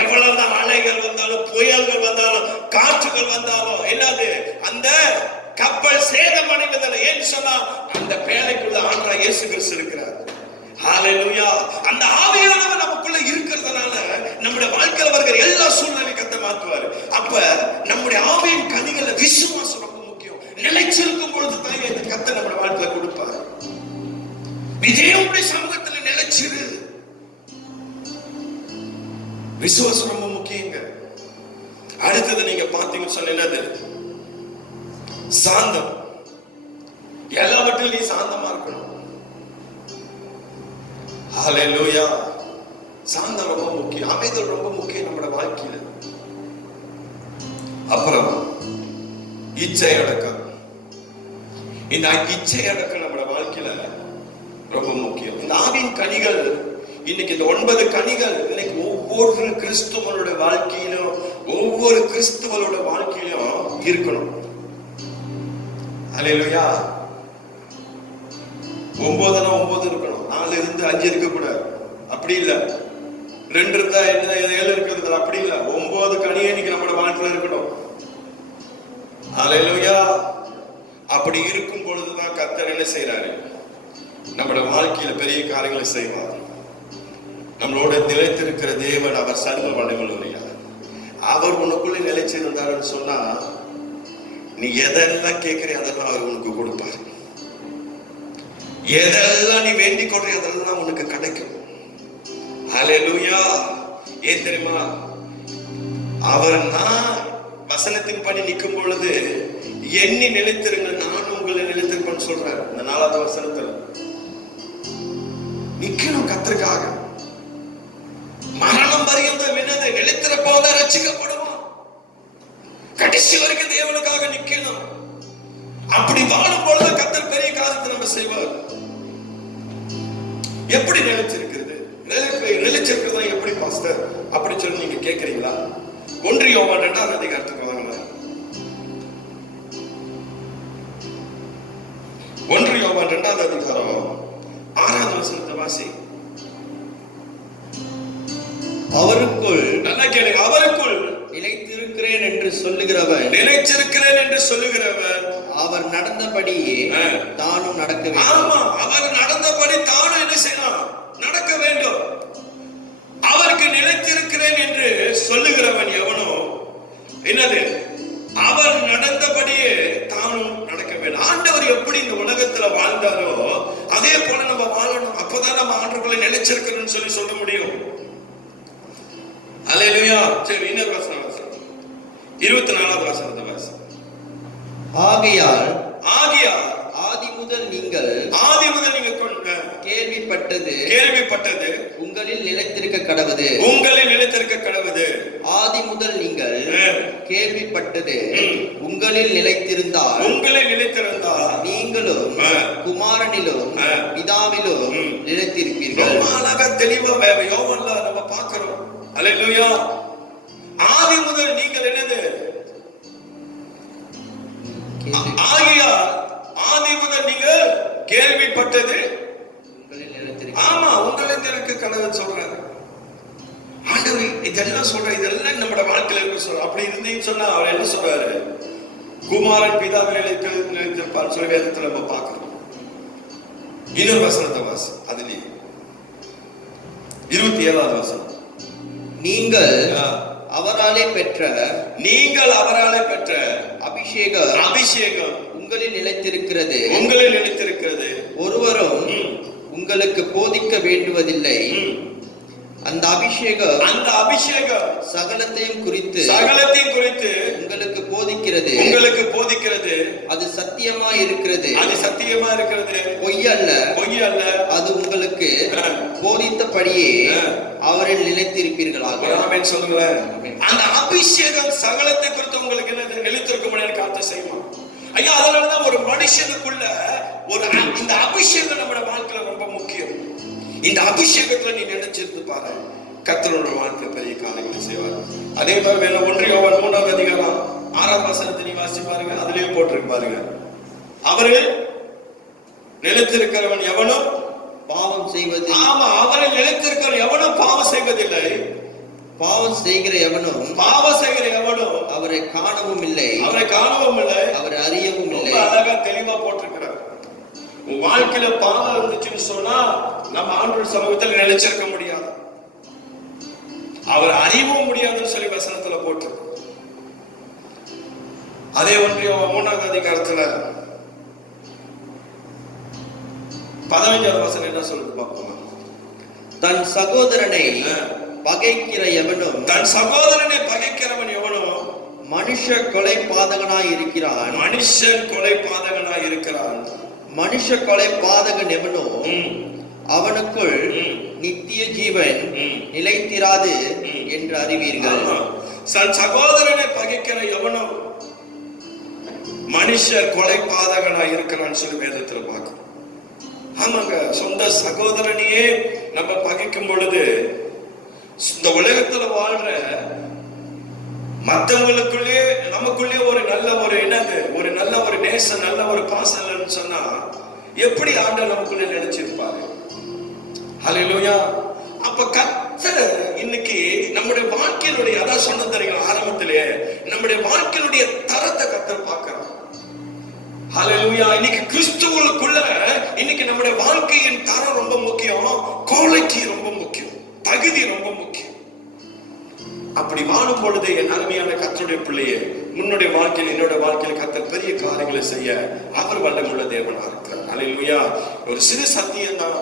எவ்வளவுதான் அலைகள் வந்தாலும், புயல்கள் வந்தாலும், காற்றுகள் வந்தாலும் என்னது? அந்த கப்பல் சேதமடைவதில்லை. ஏன்னு சொன்னா அந்த பேழைக்குள்ள ஆண்டவர் இயேசு கிறிஸ்து இருக்கிறார். ஹல்லேலூயா. அந்த ஆவியானவர் நமக்குள்ள இருக்கிறதுனால நம்முடைய வாழ்க்கையில வருகிற எல்லா சூழ்நிலையும் கர்த்தர் மாத்துவார். அப்ப விசுவாசம் ரொம்ப முக்கியம். நிலைச்சிருக்கும் பொழுது தான் இந்த கர்த்தர் நம்ம வாழ்க்கையில கொடுப்பாரு. தேவனுடைய சமூகத்துல நிலைச்சிரு. விசுவாசம் ரொம்ப முக்கியங்க. அடுத்தது நீங்க பாத்தீங்கன்னு சொன்ன என்னது? சாந்தம். எல்லாவற்றிலும் நீ சாந்தமா இருக்கணும். ஹல்லேலூயா. சாந்தம் ரொம்ப முக்கியம். அமைதல் ரொம்ப முக்கியம் நம்மளோட வாழ்க்கையில. அப்புறம் இச்சை அடக்கம். இந்த இச்சை அடக்கம் நம்மளோட வாழ்க்கையில ரொம்ப முக்கியம். இந்த ஆவின் கனிகள், இன்னைக்கு இந்த 9 கனிகள் இன்னைக்கு ஒவ்வொரு கிறிஸ்துவனோட வாழ்க்கையிலும், ஒவ்வொரு கிறிஸ்துவனோட வாழ்க்கையிலும் இருக்கணும். ஹல்லேலூயா. 9 இருக்கணும். 4 இருந்து 5 இருக்க கூடாது. அப்படி இல்ல. 2 இருந்தா என்ன 7 இருக்கிறது அப்படி இல்ல. 9 கனியே இன்னைக்கு நம்மளோட வாழ்க்கையில இருக்கணும். ஹல்லேலூயா. அப்படி இருக்கும் பொழுதுதான் கர்த்தர் என்ன செய்யறாரு? நம்மளோட வாழ்க்கையில பெரிய காரியங்களை செய்வார். நம்மளோட நிலைத்திருக்கிற தேவன் அவர் சர்வ வல்லமையுள்ளவர். அவர் உனக்குள்ள நிலைச்சிருந்தாருன்னு சொன்னா நீ எதெல்லாம் கேட்கிறிய அதெல்லாம் அவர் உனக்கு கொடுப்பார். எதெல்லாம் நீ வேண்டிக் கொள்றிய அதெல்லாம் உனக்கு கிடைக்கும். ஹல்லேலூயா. ஏன் தெரியுமா? அவர் நான் வசனத்தின் படி நிற்கும் பொழுது எண்ணி நிலைத்திருங்க, நான் உங்களை நிலைத்திருப்பேன்னு சொல்றாரு. இந்த 4வது வசனத்துல நிக்கணும். கர்த்தருக்காக மரணம் பரியந்தம் என்னது? நிலைத்திருப்பவன் ரட்சிக்கப்படுவான். கடைசி வரைக்கும் தேவனுக்காக நிக்கணும். அப்படி வாழும் பொழுது கர்த்தர் பெரிய காரியத்தை நம்ம செய்வார். எப்படி நிலைச்சிருக்கிறது? நிலைச்சிருக்கிறது எப்படி பாஸ்டர் அப்படி சொல்லி நீங்க கேட்கறீங்களா? 1 யோவான் 2ஆம் அதிகாரத்துக்கு வாங்க. 1 யோவான் 2ஆம் அதிகாரம் 6வது வசனத்தை வாசி. அவருக்குள் நல்லா கேளுங்க. அவருக்குள் நிலைத்திருக்கிறேன் என்று சொல்லுகிறவன், நிலைச்சிருக்கிறேன் என்று சொல்லுகிறவன் அவர் நடந்தபடியே தானும் நடக்க வேண்டும். ஆமா, அவர் நடந்தபடி தானும் என்ன செய்யலாம்? நடக்க வேண்டும். அவருக்கு நிலைத்திருக்கிறேன் என்று சொல்லுகிறவன் எவனோ என்னது? அவர் நடந்தபடியே தானும் நடக்க வேண்டும். ஆண்டவர் எப்படி இந்த உலகத்துல வாழ்ந்தாரோ அதே போல நம்ம வாழணும். அப்பதான் நம்ம ஆண்டவர்களை நிலைச்சிருக்கிறோம்னு சொல்லி சொல்ல முடியும். அல்லேலூயா. சரி, இன்னொரு வசனம் 24வது வசனத்தை வாசி. ஆகையால் ஆதி முதல் நீங்கள் கேள்விப்பட்டது உங்களில் நிலைத்திருக்க கடவுது. ஆதி முதல் நீங்கள் கேள்விப்பட்டது உங்களில் நிலைத்திருந்தால் நீங்களும் குமாரனிலும் பிதாவிலும் நிலைத்திருப்பீர்கள். அழகா தெளிவா யோவான்ல நம்ம பார்க்கிறோம். அல்லேலூயா. ஆதி முதல் நீங்கள் என்னது? ஆதி முதல் நீங்கள் கேள்விப்பட்டது. ஆமா, உங்களில் இருக்க கடவுள் சொல்றாரு. ஆண்டவர் இதெல்லாம் சொல்ற, இதெல்லாம் நம்மட வாழ்க்கையில இருக்க சொல்ற. அப்படி இருந்தீங்கன்னு சொன்னா அவர் என்ன சொல்றாரு? குமாரன் பிதாவில் நிலைத்திருப்பார் சொல்லி வேதத்துல நம்ம பார்க்கிறோம். இன்னொரு வசனத்தை வாசி. அதுலயே 27வது வசனம். நீங்கள் அவராலே பெற்ற அபிஷேகம் உங்களில் நிலைத்திருக்கிறது. ஒருவரும் உங்களுக்கு போதிக்க வேண்டுவதில்லை. அந்த அபிஷேகம் சகலத்தையும் குறித்து உங்களுக்கு போதிக்கிறது. அது சத்தியமாய் இருக்கிறது. பொய் அல்ல. அது உங்களுக்கு போதித்தபடியே அவரில் நிலைத்திருப்பீர்களாக. ஆமென் சொல்லுங்களேன். அந்த அபிஷேகம் சகலத்தை குறித்து உங்களுக்கு என்ன நிலைத்திருக்கும் காரணம் செய்யுமா? ஐயா, அதனாலதான் ஒரு மனுஷனுக்குள்ள இந்த அபிஷேகம் நம்ம வாழ்க்கையில ரொம்ப முக்கியம். இந்த அபிஷேகத்துல நீ நினைச்சிருந்து பாரு, கர்த்தரோட வாழ்க்கை பெரிய காரியங்களை செய்வார். அதே மாதிரி 1 யோவான் 3ஆம் அதிகாரம் 6ஆம் வசனத்தை நீ வாசி பாருங்க. அதுலயே போட்டிருக்கு பாருங்க. அவர்கள் நிலைத்திருக்கிறவன் எவனும் பாவம் செய்வது. ஆமா, அவரில் நிலைத்திருக்கிறவன் எவனும் பாவம் செய்வதில்லை. பாவம் செய்கிற எவனும் அவரை காணவும் இல்லை, அவரை அறியவும் இல்லை. அழகா தெளிவா போட்டிருக்கிறார். உன் வாழ்க்கையில பாவம் இருந்துச்சுன்னு சொன்னா நம்ம ஆண்டவர் சமூகத்தில் நிலைச்சிருக்க முடியாது, அவர் அறியவும் முடியாதுன்னு சொல்லி வசனத்துல போட்டு. அதே ஒன்றியம் 3ஆம் அதிகாரத்துல 15வது வசனம் என்ன சொல்லுது பார்ப்போம். தன் சகோதரனை பகைக்கிற எவனும் தன் சகோதரனை பகைக்கிறவன் எவனோ மனுஷ கொலை பாதகனாய் இருக்கிறான். மனுஷன் கொலை பாதகனாய் இருக்கிறான். மனுஷ கொலை பாதகன் எவனோ அவனுக்குள் நித்திய ஜீவன் நிலைத்திராது என்று அறிவீர்கள். தன் சகோதரனை பகைக்கிற எவனோ மனுஷ கொலை பாதகனாய் இருக்கிறான்னு சொல்லி வேதத்துல பார்க்கிறோம். ஆமாங்க, சொந்த சகோதரனையே நம்ம பகைக்கும் பொழுது இந்த உலகத்துல வாழ்ற மற்றவங்களுக்குள்ளே நமக்குள்ளே ஒரு நல்ல ஒரு என்னது ஒரு நல்ல ஒரு நேசம் நல்ல ஒரு பாசம்னு சொன்னா எப்படி ஆண்டவர் நமக்குள்ளே நினைச்சிருப்பாரு. ஹல்லேலூயா. அப்ப கர்த்தர் இன்னைக்கு நம்முடைய வாழ்க்கையினுடைய அதான் சொன்ன தெரியும் ஆரம்பத்திலே நம்முடைய வாழ்க்கையினுடைய தரத்தை கர்த்தர் பார்க்கிறார். ஹல்லேலூயா. இன்னைக்கு கிறிஸ்துவுக்குள்ள இன்னைக்கு நம்முடைய வாழ்க்கையின் தரம் ரொம்ப முக்கியம், குவாலிட்டி ரொம்ப முக்கியம், தகுதி ரொம்ப முக்கியம். அப்படி வாழும் பொழுது என் அருமையான கர்த்தருடைய பிள்ளையே, உன்னுடைய வாழ்க்கையில் என்னோட வாழ்க்கையில் கர்த்தர் பெரிய காரியங்களை செய்ய அவர் வல்லமுள்ள தேவனா இருக்கிறார். ஹல்லேலூயா. ஒரு சிறு சத்தியம் தான்,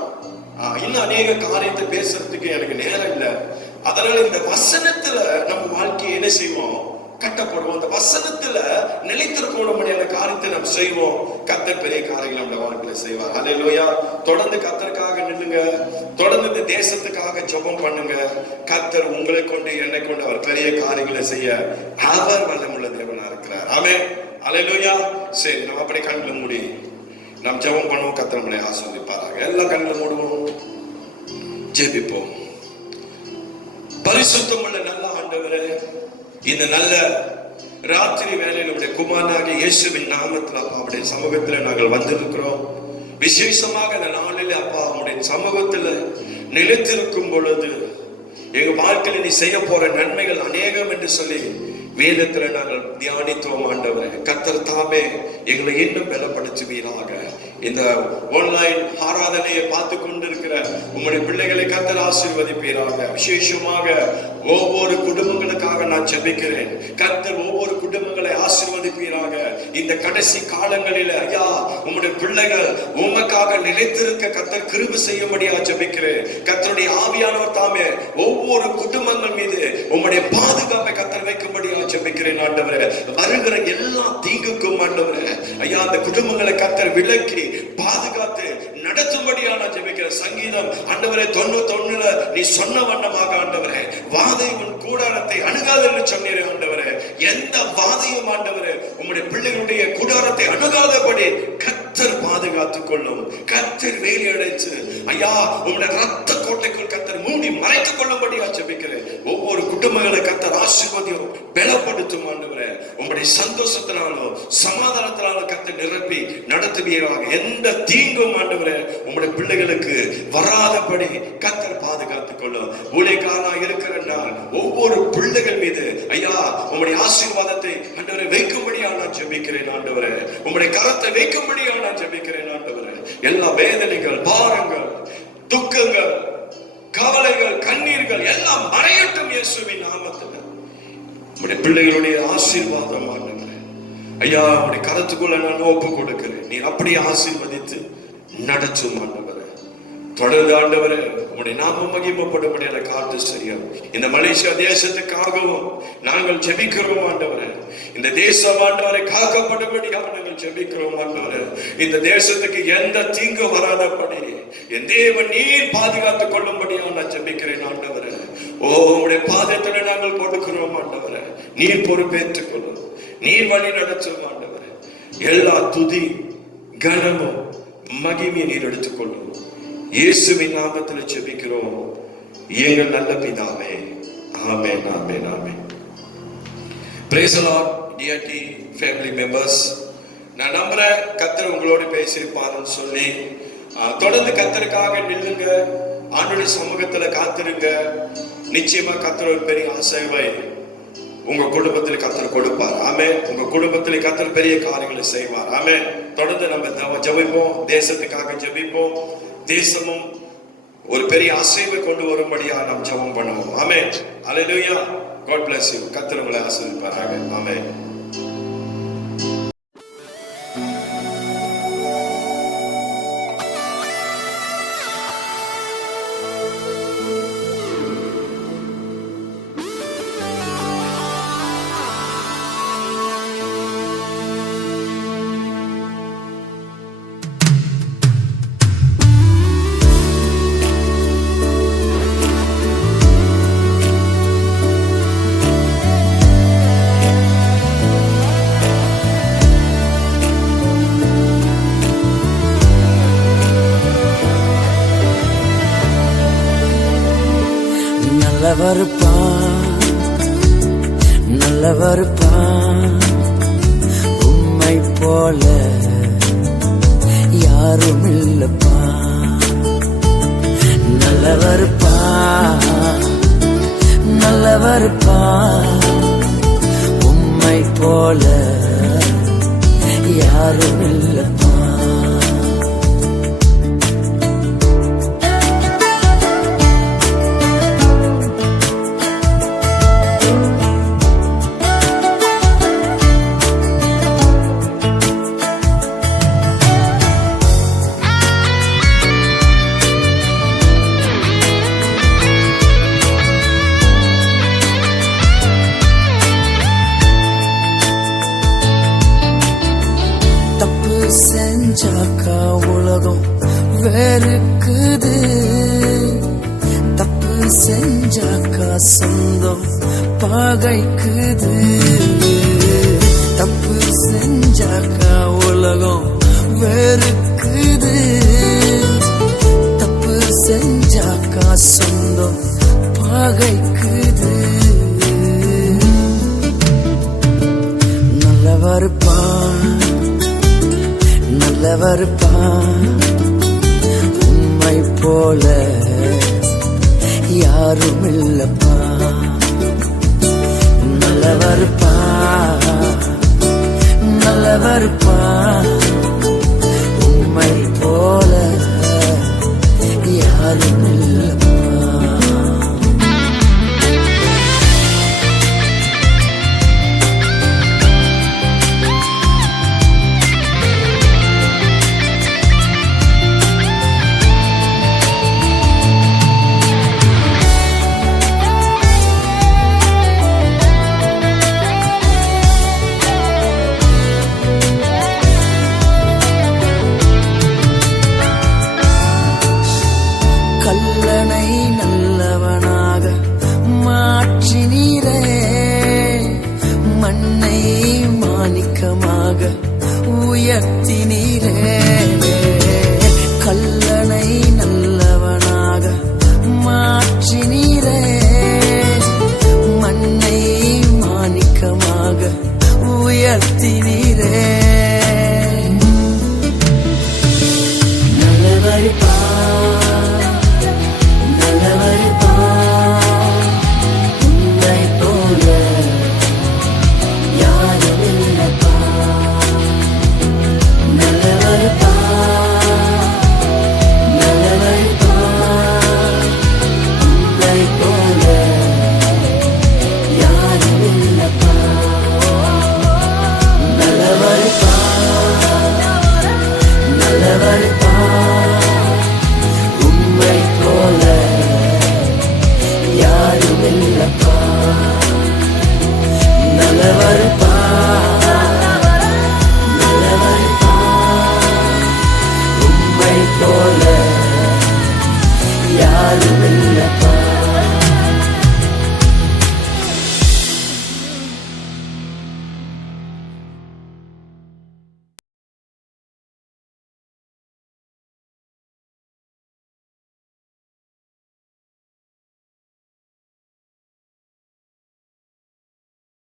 இன்னும் அநேக காரியத்தை பேசுறதுக்கு எனக்கு நேரம் இல்லை. அதனால இந்த வசனத்துல நம்ம வாழ்க்கையை என்ன செய்வோம், கட்டப்படுவோம். அந்த வசனத்துல நிலைத்திருக்கக்கூடிய காரியத்தை நம்ம செய்வோம். கர்த்தர் பெரிய காரியங்களை நம்ம வாழ்க்கையில செய்வார். ஹல்லேலூயா. தொடர்ந்து கர்த்தருக்காக நில்லுங்க, தொடர்ந்து இந்த தேசத்துக்காக ஜெபம் பண்ணுங்க. கர்த்தர் உங்களை கொண்டு என்னை கொண்டு அவர் பெரிய காரியங்களை செய்ய அவர் வல்லமுள்ள தேவனா இருக்கிறார். ஆமென். ஹல்லேலூயா. சரி, நம்ம அப்படியே கண்களை மூடி நாம் ஜெபம் பண்ணுவோம். கர்த்தர் நம்மளை ஆசீர்வதிப்பாராக. எல்லாம் கண்களை மூடுவோம், ஜெபிப்போம். பரிசுத்தமுள்ள நல்ல ஆண்டவரே, இந்த நல்ல ராத்திரி வேளையில் நம்முடைய குமாரனாகிய இயேசுவின் நாமத்தில் அப்பா அவருடைய சமூகத்தில் நாங்கள் வந்திருக்கிறோம். விசேஷமாக இந்த நாளில் அப்பா அவருடைய சமூகத்தில் நிலைத்திருக்கும் பொழுது எங்க வாழ்க்கையில் நீ செய்ய போற நன்மைகள் அநேகம் என்று சொல்லி வேதத்துல நாங்கள் தியானித்தோம். ஆண்டவரே, கர்த்தர் தாமே எங்களை இன்னும் பலப்படுத்துவீராக. இந்த ஆன்லைன் ஆராதனையை பார்த்து கொண்டிருக்கிற உங்களுடைய பிள்ளைகளை கர்த்தர் ஆசீர்வதிப்பீராக. விசேஷமாக ஒவ்வொரு குடும்பங்களுக்காக நான் ஜெபிக்கிறேன். கர்த்தர் ஒவ்வொரு குடும்பங்களை ஆசீர்வதிப்பீராக. இந்த கடைசி காலங்களில் ஐயா உங்களுடைய பிள்ளைகள் உமக்காக நிலைத்திருக்க கர்த்தர் கிருபை செய்யும்படியா ஜெபிக்கிறேன். கர்த்தருடைய ஆவியானவர் தாமே ஒவ்வொரு குடும்பங்கள் மீது உங்களுடைய பாதுகாப்பை கர்த்தர் வைக்கும்படியா ஜெபிக்கிறேன். ஆண்டவரே, வருகிற எல்லா தீங்குக்கும் ஆண்டவரே ஐயா அந்த குடும்பங்களை கர்த்தர் விலக்கி பாதுகாத்து நடத்தும்படியா நான் ஜெபிக்கிறேன். சங்கீதம் ஆண்டவரே 91 நீ சொன்ன வண்ணமாக ஆண்டவரே வாதை உன் கூடாரத்தை அணுகாது என்று சொன்னீரே. ஆண்டவரே, எந்த வாதையும் ஆண்டவரே உம்முடைய பிள்ளைகளுடைய கூடாரத்தை அணுகாதபடி கர்த்தர் பாதுகாத்துக் கொள்ளும். கர்த்தர் வேலி அடைச்சு ஐயா உம்முடைய ரத்த கோட்டைக்குள் கர்த்தர் மூடி மறைத்துக் கொள்ளும்படியா ஜெபிக்கிறேன். ஒவ்வொரு குடும்பங்களை கர்த்தர் ஆசீர்வதியும் பலப்படுத்தும். ஆண்டவரே, உம்முடைய சந்தோஷத்தினாலும் சமாதானத்தினாலும் கர்த்தர் நிரப்பி நடத்துவீராக. எந்த தீங்கும் ஆண்டவரே உம்முடைய பிள்ளைகளுக்கு வராதபடி கர்த்தர் பாதுகாத்துக் கொள்ளும். ஊழியக்காரனாக இருக்கிற நாள் ஒவ்வொரு பிள்ளைகள் மீது ஐயா உம்முடைய ஆசீர்வாதத்தை ஆண்டவரே வைக்கும்படியா நான் ஜெபிக்கிறேன். ஆண்டவரே, உம்முடைய கரத்தை வைக்கும்படியா நான் ஜெபிக்கிறேன். ஆண்டவரே, எல்லா வேதனைகள், பாரங்கள், துக்கங்கள், கவலைகள், கண்ணீர்கள் எல்லாம் மறையட்டும் இயேசுவின் நாமத்தில். உம்முடைய பிள்ளைகளுடைய ஆசீர்வாதம் ஆண்டவரே ஐயா உம்முடைய கரத்துக்குள்ள நான் ஒப்பு கொடுக்கிறேன். நீ அப்படியே ஆசீர்வதித்து நடத்தும். ஆண்டவரே, தொடர்ந்து ஆண்டவரே உம்முடைய நாமம் மகிமைப்படும்படியான காத்து செய்யும். இந்த மலேசியா தேசத்துக்காகவும் நாங்கள் ஜெபிக்கிறோம். ஆண்டவரே, இந்த தேசம் ஆண்டவரை காக்கப்படும்படியாக நாங்கள் ஜெபிக்கிறோம். ஆண்டவரே, இந்த தேசத்துக்கு எந்த தீங்கு வராதபடி என் தேவன் நீர் பாதுகாத்துக் கொள்ளும்படியாக நான் ஜெபிக்கிறேன். ஆண்டவரே, ஓ உம்முடைய பாதத்தில் நாங்கள் கொடுக்கிறோம். ஆண்டவரே, நீர் பொறுப்பேற்றுக் கொள்ளும், நீர் வழி நடத்தும். ஆண்டவரே, எல்லா துதி கனமும் மகிமையை நீர் எடுத்துக்கொள்ளும். இயேசுவின் நாமத்தில் ஜெபிக்கிறோம் எங்கள் நல்ல பிதாவே. ஆமென், ஆமென், ஆமென். Praise the Lord, dear family members. நான் நம்புறேன் கர்த்தர் உங்களோடு பேசியிருப்பாருன்னு சொல்லி தொடர்ந்து கர்த்தருக்காக நில்லுங்க, ஆண்டவருடைய சமூகத்துல காத்திருங்க. நிச்சயமா கர்த்தர் ஒரு பெரிய ஆசீர்வாதத்தை உங்க குடும்பத்தில் கர்த்தர் கொடுப்பார். ஆமென். உங்க குடும்பத்தில் கர்த்தர் பெரிய காரியங்களை செய்வார். ஆமென். தொடர்ந்து நம்ம ஜெபிப்போம், தேசத்துக்காக ஜெபிப்போம். தேசமும் ஒரு பெரிய ஆசீர்வாதத்தை கொண்டு வரும்படியா நாம் ஜெபம் பண்ணுவோம். ஆமென். ஹல்லேலூயா. God bless you. கர்த்தர் உங்களை ஆசீர்வதிப்பாராக. ஆமென். நல்லவருப்பா நல்லவருப்பா உம்மை போல யாரும் இல்லப்பா நல்லவருப்பா நல்லவருப்பா உம்மை போல யாரும் இல்லப்பா செஞ்சாக்கா உலகம் வெறுக்குது தப்பு செஞ்சாக்கா சொந்தம் பகைக்குது தப்பு செஞ்சாக்கா உலகம் வெறுக்குது தப்பு செஞ்சாக்கா சொந்தம் பகைக்குது நல்லவருப்பா நல்லவருப்பா உம்மை போல யாரும் இல்லப்பா நல்லவருப்பா நல்லவருப்பா உம்மை போல யாரும் இல்லப்பா கல்லனை நல்லவனாக மாற்றினீரே மண்ணை மாணிக்கமாக உயர்த்தினீரே கல்லனை நல்லவனாக மாற்றினீரே மண்ணை மாணிக்கமாக உயர்த்தினீரே